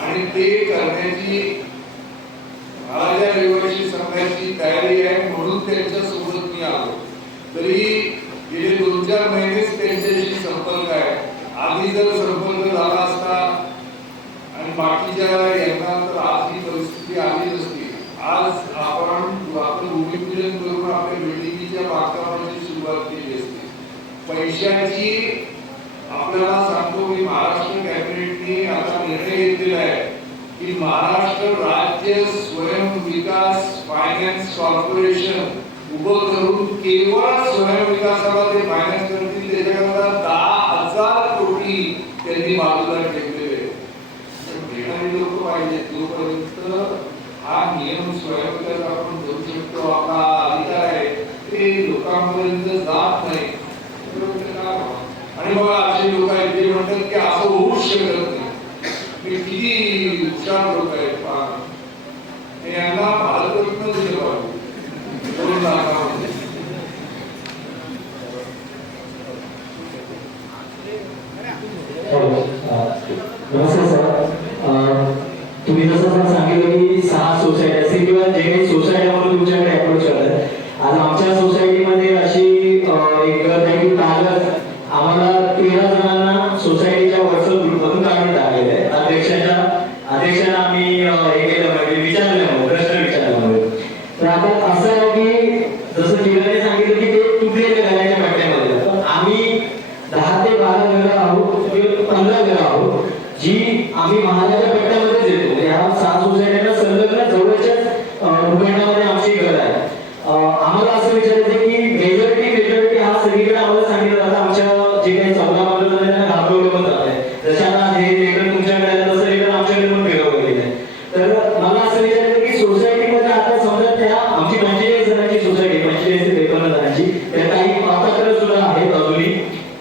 आणि ते करण्याची महाराजा रहिवासी संघ करण्याची तयारी आहे, म्हणून त्यांच्या सोबत मी आलो. तरी गेले 2-4 महिनेच त्यांच्याशी संपर्क आहे. आधी जर संपर्क झाला असता आणि बाकीच्या यांना तर आज ही परिस्थिती आली नसती. आज आपण भूमिपूजन करून आपल्या बिल्डिंगच्या बांधकामाची सुरुवात केली असती. पैशाची आपल्याला सांगतो मी, महाराष्ट्र कॅबिनेटने आता निर्णय घेतलेला आहे की महाराष्ट्र राज्य स्वयंविकास फायनान्स कॉर्पोरेशन उभं करून केवळ स्वयंविकासाला ते फायनान्स करतील. त्याच्याकरता 10,000 कोटी त्यांनी बाजूला ठेवलेले. घेणारी लोक पाहिजे. जोपर्यंत हा नियम स्वयंविकास आपण करू शकतो, आपला अधिकार आहे, ते लोकांपर्यंत जात नाही. आणि मग असे लोक आहेत ते म्हणतात की असं होऊच शकत नाही. मी किती हुशार लोक आहेत पहा. यांना भारतरत्न दिलं पाहिजे. नमस्कार सर. तुम्ही जसं सांगितलं की 6 सोसायटी असतील किंवा जे काही सोसायट्यामधून तुमच्याकडे अप्रोच करतात. आज आमच्या सोसायटीमध्ये अशी एक गत आहे की कालच आम्हाला 13 जणांना सोसायटीच्या व्हॉट्सअप ग्रुपमधून काढून टाकलेलं आहे. अध्यक्षांना आम्ही हे केलं म्हणजे विचारलं, प्रश्न विचारला म्हणजे. तर आता असं आहे की जसं किरणे सांगितलं की ते तुटलेल्या घराच्या पट्ट्यामध्ये, तर आम्ही 10 ते 12 घरं आहोत किंवा 15 घरं आहोत जी आम्ही महालाच्या पट्ट्यामध्येच येतो. ह्या 6 सोसायट्यांना संलग्न जवळच्याच भूखंडामध्ये आमची घर आहे. आम्हाला असं विचारायचं की मेजॉरिटी हा सगळीकडे आम्हाला सांगितलं जातं. आमच्या जे काही 14 मंडळ त्यांना घाबरवलं पण जात आहे. जसं आता हे लेटर तुमच्याकडे आहे तसं लेटर आमच्याकडे पण फिरवलं गेलं आहे. तर मला असं विचारायचं की सोसायटीमध्ये आता समजा त्या आमची 45 जणांची सोसायटी, 45 ते 53 जणांची, त्या काही पात्र सुद्धा आहेत अजूनही.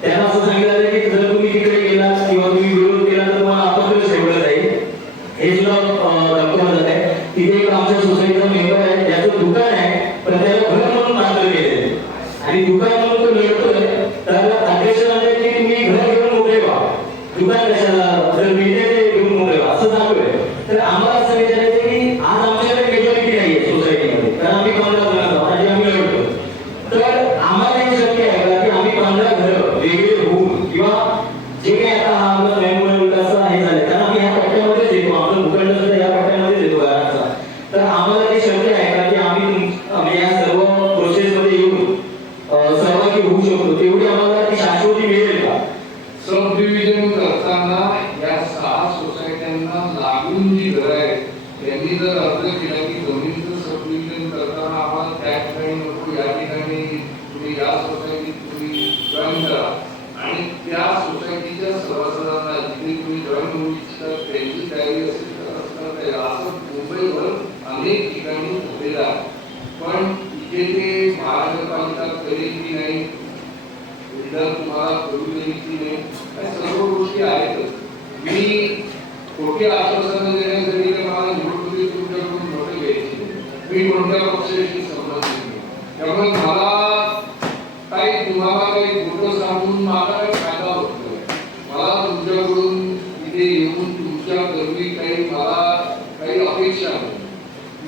त्यांना असं सांगितलं जातं की जर तुम्ही तिकडे गेलात किंवा तुम्ही विरोध केला तर तुम्हाला अपत्र ठेवलं जाईल. हे सुद्धा दाखवलं जात आहे. तिथे एक आमच्या सोसायटीचा मेंबर आहे, त्याचं दुकान आहे, पण त्याला घर म्हणून पात्र केलेलं आणि दुकान म्हणून तो लढतोय. तर अध्यक्ष म्हणतात की तुम्ही घर घेऊन मोकळे व्हा, दुकान कशाला, जर मिळते ते घेऊन मोकळे व्हा असं चालू आहे. तर आम्हाला असं विचारायचं की आज आमच्याकडे मेजॉरिटी नाही आहे सोसायटीमध्ये, कारण आम्ही 15 जण आहोत आणि आम्ही लढतो. तर आम्हाला हे शक्य आहे का की आम्ही 15 घरं वेगळे होऊन किंवा जे काही आता हा आपला स्वयंपूर्ण विकास हे झाले, कारण आम्ही ह्या पट्ट्यामध्येच येतो, आपलं भूखंड सुद्धा या पट्ट्यामध्येच येतो घराचा. तर आम्हाला ते शक्य आहे का की आम्ही या सर्व प्रोसेसमध्ये येऊन सहभागी होऊ शकतो, तेवढी आम्हाला ती शाश्वती मिळेल का? सब डिव्हिजन करताना या 6 सोसायट्यांना लागून जी घरं आहेत त्यांनी जर अर्ज केला की जमिनीचं सब डिव्हिजन करताना आम्हाला त्या ठिकाणी नको, या ठिकाणी तुम्ही या सोसायटीत तुम्ही जॉईन करा, आणि त्या सोसायटीच्या सभासदांना जिथे तुम्ही जॉईन होऊ इच्छिता त्यांची तयारी असेल तर करता येईल. असं मुंबईवर अनेक ठिकाणी झालेलं आहे. पण इथे ते महानगरपालिका करेल की नाही, बिल्डर तुम्हाला करू देईल की नाही, या सर्व गोष्टी आहेतच. मी खोटी आश्वासनं देण्यासाठी मला निवडणुकीत तुमच्याकडून नोटे घ्यायची, मी कोणत्या पक्षाशी संबंधित नाही. त्यामुळे मला तुम्हाला काही खोटं सांगून मला काही फायदा होत नाही. मला तुमच्याकडून इथे येऊन तुमच्या गर्वी मला काही अपेक्षा नाही.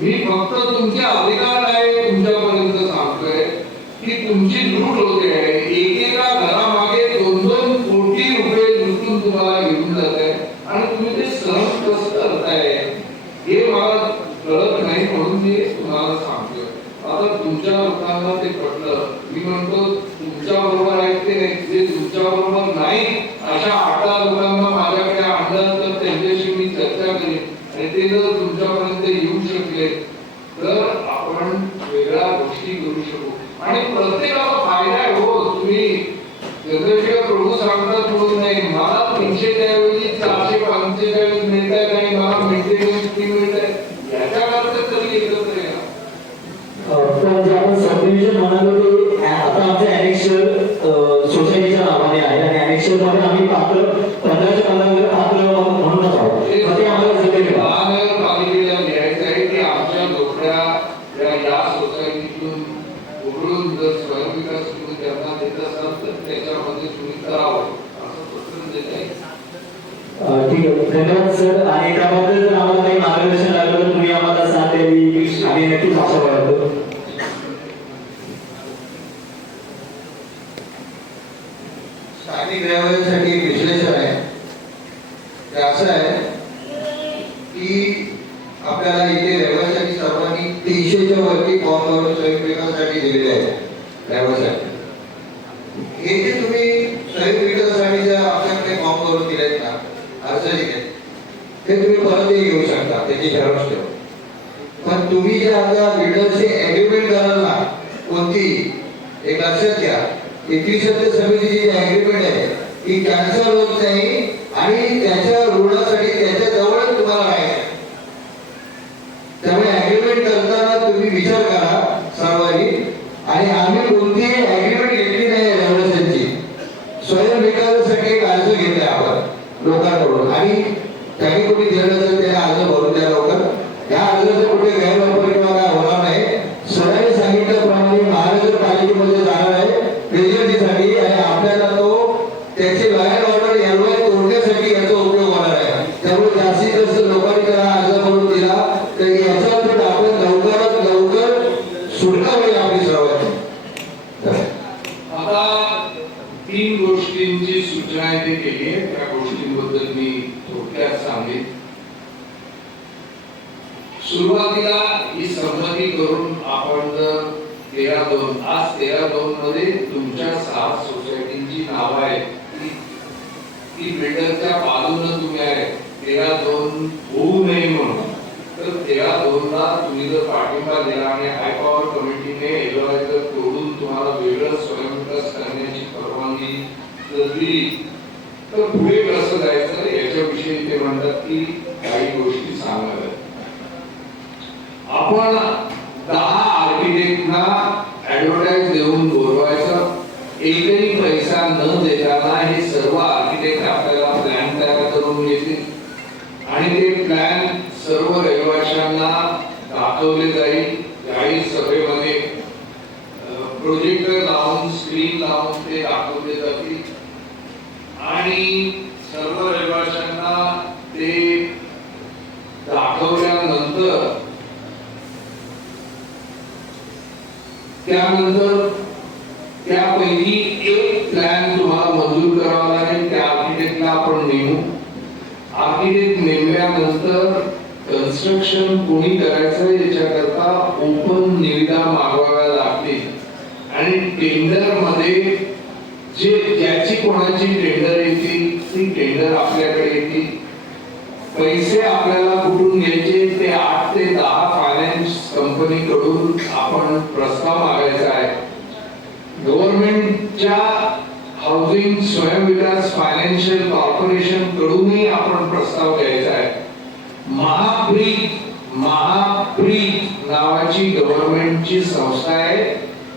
मी फक्त तुमचे अधिकार आहे तुमच्यापर्यंत सांगतोय की तुमची लूट होते आहे. एकेका घरामागे 2-2 कोटी रुपये लुटून तुम्हाला घेऊन जात आहे आणि तुम्ही ते सहन कसं करताय हे मला कळत नाही, म्हणून मी तुम्हाला सांगतोय. आता तुमच्या लोकांना ते पटलं, मी म्हणतो तुमच्या बरोबर आहेत ते नाही, जे तुमच्या बरोबर नाही अशा 8 लोकांना माझ्याकडे आणलं तर त्यांच्याशी मी चर्चा करेन आणि ते जर तुमच्यापर्यंत येऊ शकले तर आपण वेगळ्या गोष्टी करू शकू आणि प्रत्येकाला फायदा आहे. हो, तुम्ही जनतेचे प्रभू सांगतात म्हणून नाही, मला 300 च्या ऐवजी 445 मिळत आहे नाही, मला मेंटेनन्स फी मिळत आहे, याच्या करता तरी एकत्र या. पण जे आपण सबडिव्हिजन म्हणालो ते आता आमच्या ॲनेक्शर सोसायटीच्या नावाने आहे आणि ॲनेक्शर मध्ये आम्ही पात्र 15च्या 15 पात्र म्हणूनच आहोत. ते आम्हाला जमेल का? महानगरपालिकेला लिहायचं आहे की आमच्या लोकड्या या सोसायटीतून उघडून जर स्वयंविकास करून त्यांना देत असाल तर त्याच्यामध्ये तुम्ही करावं असं पत्र देत आहे. ठीक आहे, धन्यवाद सर. आणि त्याबद्दल जर आम्हाला काही मार्गदर्शन लागलं तर तुम्ही आम्हाला साथ द्यावी, आम्ही नक्कीच असं वाटतं. स्थानिक रहिवाशांसाठी एक विश्लेषण आहे. ते असं आहे की आपल्याला इथे रहिवाशांनी सर्वांनी 300च्या वरती फॉर्म संयुक्त विकासासाठी दिलेले आहेत रहिवाशांनी. हे जे तुम्ही संयुक्त विकासासाठी जे आपल्याकडे फॉर्म करून दिलेत ना, अर्ज दिलेत, ते तुम्ही परतही घेऊ शकता, त्याची झेरॉक्स ठेवा. पण तुम्ही जे आता बिल्डरशी ऍग्रीमेंट कराल ना, कोणती एक लक्षात घ्या, 31 समितीची जी ऍग्रीमेंट आहे ती कॅन्सल होत नाही आणि त्याच्या ऋणासाठी त्याच्या जवळच तुम्हाला राहायचं. त्यामुळे ऍग्रीमेंट करताना तुम्ही विचार करा सर्वांनी. आणि आम्ही कोणतीही ऍग्रीमेंट घेतली नाही रहिवाशांची. स्वयं विकासासाठी एक अर्ज घेतलाय आपण लोकांकडून आणि त्यांनी कोणी दिलं असेल त्याने अर्ज भरून द्या लवकर. या अर्जाचा कुठे गैरवापर किंवा काय होणार नाही. सरांनी सांगितल्याप्रमाणे महानगरपालिकेमध्ये जाणार आहे प्रेझेंटीसाठी आणि आपल्याला तो त्याची लॉयर ऑर्डर एलवाय तोडण्यासाठी याचा उपयोग होणार आहे. त्यामुळे जास्तीत जास्त लोकांनी त्याला अर्ज भरून दिला तर याच्यातून आपण लवकरात लवकर सुटका होईल आपली सर्वांची. आता 3 गोष्टींची सूचना इथे केली आहे. त्या गोष्टींबद्दल मी थोडक्यात सांगेन. सुरुवातीला ही संमती करून आपण जर 13-2 आज 13-2 मध्ये तुमच्या 6 सोसायटींची नावं आहेत ती बिल्डरच्या बाजूने तुम्ही आहे. 13-2 होऊ नये म्हणून तर 13-2 ला तुम्ही जर पाठिंबा दिला आणि हाय पॉवर कमिटीने एलवाय जर तोडून तुम्हाला वेगळं स्वयंविकास करण्याची परवानगी जर दिली तर पुढे कसं जायचं याच्याविषयी ते म्हणतात की काही गोष्टी सांगाव्यात. आपण 10 आर्किटेक्टना ऍडव्हर्टाइज देऊन बोलवायचं. एकही पैसा न देताना हे सर्व आर्किटेक्ट आपल्याला प्लॅन तयार करून देतील आणि ते प्लॅन सर्व रहिवाशांना दाखवले जाईल. जाहीर सभेमध्ये प्रोजेक्टर लावून स्क्रीन लावून ते दाखवले जातील आणि सर्व रहिवाशांना ते दाखवल्यानंतर त्यानंतर त्यापैकी एक प्लॅन तुम्हाला मंजूर करावा लागेल. त्या आर्किटेक्टला आपण नेमू. आर्किटेक्ट नेमल्यानंतर कन्स्ट्रक्शन कोणी करायचं याच्याकरता ओपन निविदा मागवाव्या लागतील आणि टेंडर मध्ये ज्याची कोणाची टेंडर येतील ती टेंडर आपल्याकडे येतील. पैसे आपल्याला कुठून घ्यायचे ते 8 ते 10 फायनान्स कंपनीकडून आपण प्रस्ताव मागायचा आहे. गव्हर्नमेंटच्या हाऊसिंग स्वयंविकास फायनान्शियल कॉर्पोरेशन कडूनही आपण प्रस्ताव घ्यायचा आहे. महाप्रीत नावाची गव्हर्नमेंटची संस्था आहे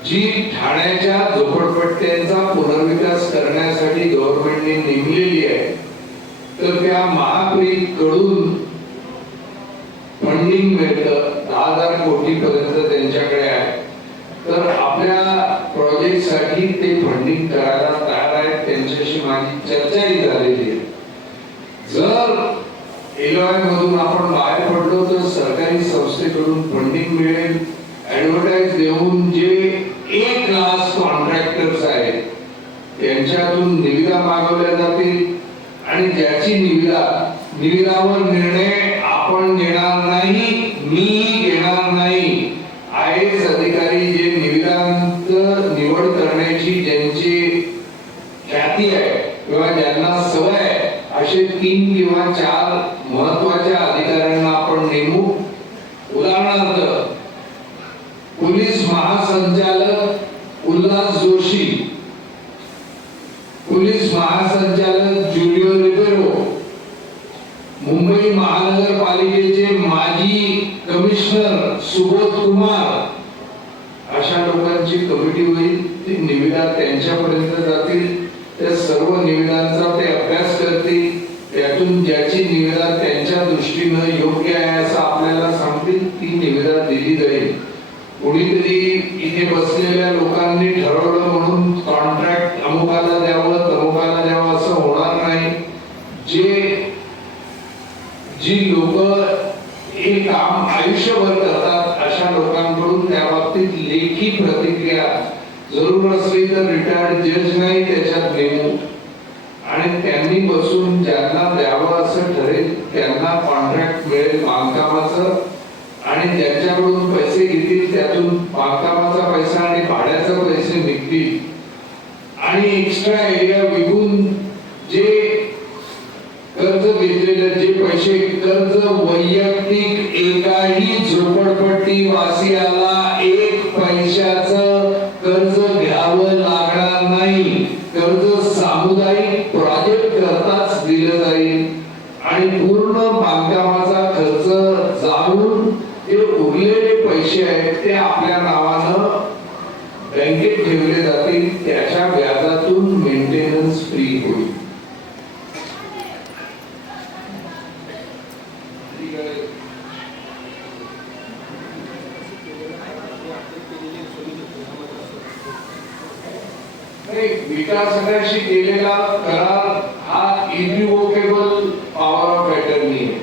जी ठाण्याच्या झोपडपट्ट्यांचा पुनर्विकास करण्यासाठी गव्हर्नमेंटने नेमलेली आहे. तर त्या महाप्रीत कडून फंडिंग मिळतं 10,000 कोटी पर्यंत त्यांच्याकडे आहे. तर आपल्या प्रोजेक्ट साठी ते फंडिंग करायला तयार आहेत. त्यांच्याशी माझी चर्चाही झालेली आहे. जर एलआय मधून आपण बाहेर पडलो तर सरकारी संस्थेकडून फंडिंग मिळेल. ऍडव्हर्टाइज देऊन जे A क्लास कॉन्ट्रॅक्टर्स आहेत त्यांच्यातून निविदा मागवल्या जातील आणि ज्याची निविदावर निर्णय आपण घेणार नाही, मी घेणार नाही. IAS अधिकारी जे निविदांचं निवड करण्याची ज्यांची ख्याती आहे किंवा ज्यांना सवय आहे असे 3 किंवा 4 महत्वाच्या अधिकाऱ्यांना आपण नेमू. उदाहरणार्थ पोलीस महासंचालक उल्हास जोशी, पोलीस महासंचालक ज्युलिओ रिबेरो, मुंबई महानगरपालिकेचे माजी कमिशनर सुबोध कुमार, अशा लोकांची कमिटी होईल. ती निविदा त्यांच्यापर्यंत जातील. त्या सर्व निविदांचा ते अभ्यास करतील. त्यातून ज्याची निविदा त्यांच्या दृष्टीने योग्य आहे असं आपल्याला सांगतील ती निविदा दिली जाईल. कोणीतरी इथे बसलेल्या लोकांनी ठरवलं म्हणून कॉन्ट्रॅक्ट अमुकाला द्यावं तमुकाला द्यावं असं होणार नाही. जी लोक हे काम आयुष्यभर करतात अशा लोकांकडून त्यांच्याकडून त्या बाबतीत लेखी प्रतिक्रिया जरूर असली तर रिटायर्ड जज नाही त्याच्यात नेमू आणि त्यांनी बसून ज्यांना द्यावं असं ठरेल त्यांना कॉन्ट्रॅक्ट मिळेल बांधकामाचं आणि ज्यांच्याकडून पैसे घेतील त्यातून बांधकामाचा पैसा आणि भाड्याचे पैसे निघतील आणि एक्स्ट्रा एरिया विकून जे कर्ज घेतलेले जे पैसे कर्ज वैयक्तिक एकाही झोपडपट्टी वासियाला एक पैशाचं कर्ज घ्यावं लागणार नाही. कर्ज सामुदायिक प्रोजेक्ट करताच दिलं जाईल आणि पूर्ण बांधकामाचा खर्च जाऊन जे उरलेले पैसे आहेत ते आपल्या नावानं बँकेत ठेवले जातील. त्याच्या व्याजातून मेंटेनन्स फ्री होईल. विकासकाशी केलेला करार हा इरिव्होकेबल पॉवर ऑफ अटर्नी आहे.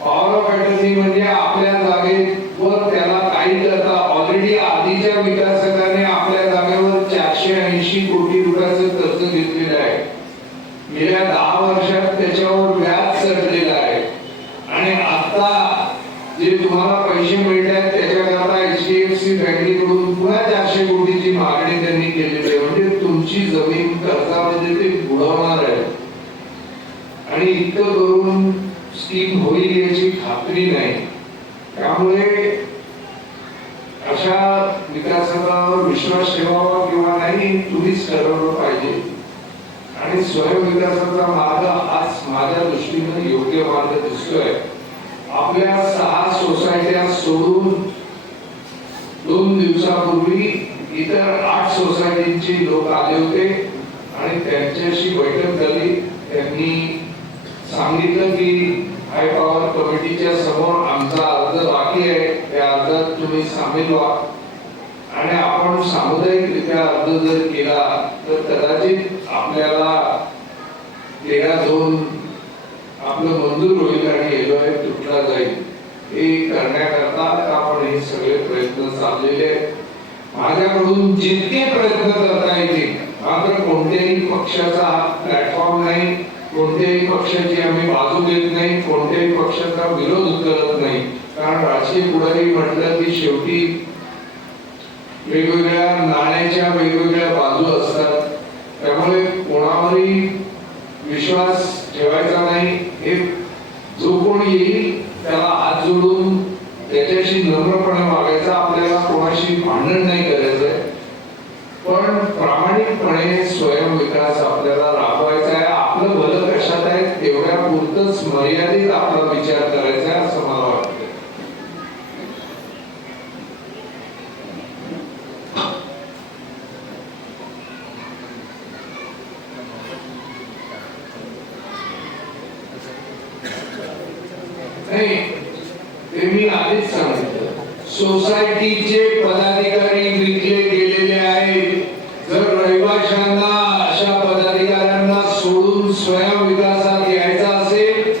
पॉवर ऑफ अटर्नी म्हणजे आपल्या जागेवर त्याला काही करता ऑलरेडी आधीच्या विकासकाने आपल्या जागेवर 480 कोटी रुपयाचं कर्ज घेतलेलं आहे. गेल्या 10 वर्षात त्याच्यावर व्याज चढलेलं आहे आणि आता जे तुम्हाला पैसे मिळतात त्याच्याकरता HDFC बँकेकडून पुन्हा 400 कोटीची मागणी त्यांनी केलेली आहे. म्हणजे तुमची जमीन कर्जामध्ये ते बुडवणार आहे आणि इतकं करून स्कीम होईल याची खात्री नाही. त्यामुळे अशा विकासावर विश्वास ठेवावा किंवा नाही तुम्हीच ठरवलं पाहिजे आणि स्वयंविकासाचा मार्ग हाच माझ्या दृष्टीने योग्य मार्ग दिसतोय. आपल्या 6 सोसायट्या सोडून 2 दिवसापूर्वी इतर 8 सोसायटीचे लोक आले होते आणि त्यांच्याशी बैठक झाली. त्यांनी सांगितलं की हाय पॉवर कमिटीच्या समोर आमचा अर्ज बाकी आहे, त्या अर्जात तुम्ही सामील व्हा आणि आपण सामुदायिकरित्या अर्ज जर केला तर कदाचित आपल्याला 13-2 आपलं मंजूर होईल आणि LOI तुटला जाईल. हे करण्याकरता आपण हे सगळे प्रयत्न चाललेले आहेत. माझ्याकडून जितके प्रयत्न करता येतील, मात्र कोणत्याही पक्षाचा प्लॅटफॉर्म नाही, कोणत्याही पक्षाची आम्ही बाजू घेत नाही, कोणत्याही पक्षाचा विरोध करत नाही. कारण राजकीय पुढारी म्हटलं की शेवटी वेगवेगळ्या नाण्याच्या वेगवेगळ्या बाजू असतात. त्यामुळे कोणावरही विश्वास ठेवायचा नाही. हे जो कोणी येईल त्याला हात जोडून त्याच्याशी नम्रपणे वागायचं. आपल्याला कोणाशी भांडण नाही करायचंय, पण प्रामाणिकपणे स्वयंविकास आपल्याला राबवायचा आहे. आपलं भलं कशात आहे तेवढ्या पुरतच मर्यादित आपला विचार करायचा आहे असं मला वाटतं. नाही ते मी आधीच सांगितलं, सोसायटीचे पदाधिकारी विकले गेलेले आहेत. जर रहिवाशांना अशा पदाधिकाऱ्यांना सोडून स्वयंविकासात यायचा असेल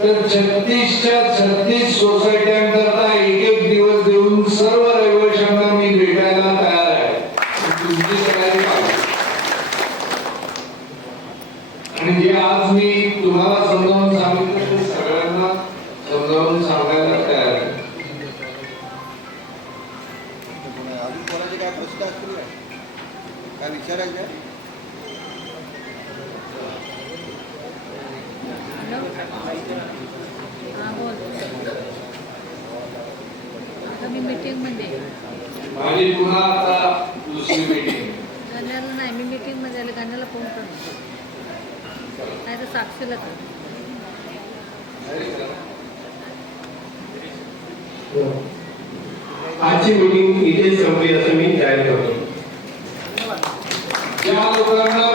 तर 36च्या 36 सोसायट्यांकरता एक दिवस देऊन सर्व रहिवाशांना मी भेटायला तयार आहे. तुमची तयारी पाहिजे आणि जे आज मी तुम्हाला समजावून सांगितलं ते सगळ्यांना समजावून सांगायला तयार आहे. अजून कोणाचे काय प्रश्न असतील काय विचारायचे? आता मी मीटिंग मध्ये माझी पुन्हा आता दुसरी मीटिंग. गाण्याला नाही, मी मीटिंग मध्ये आले. गाण्याला फोन करतो नाही तर साक्षीला कर. आजची मीटिंग इथेच संपली असं मी जाहीर करतो. ज्या लोकांना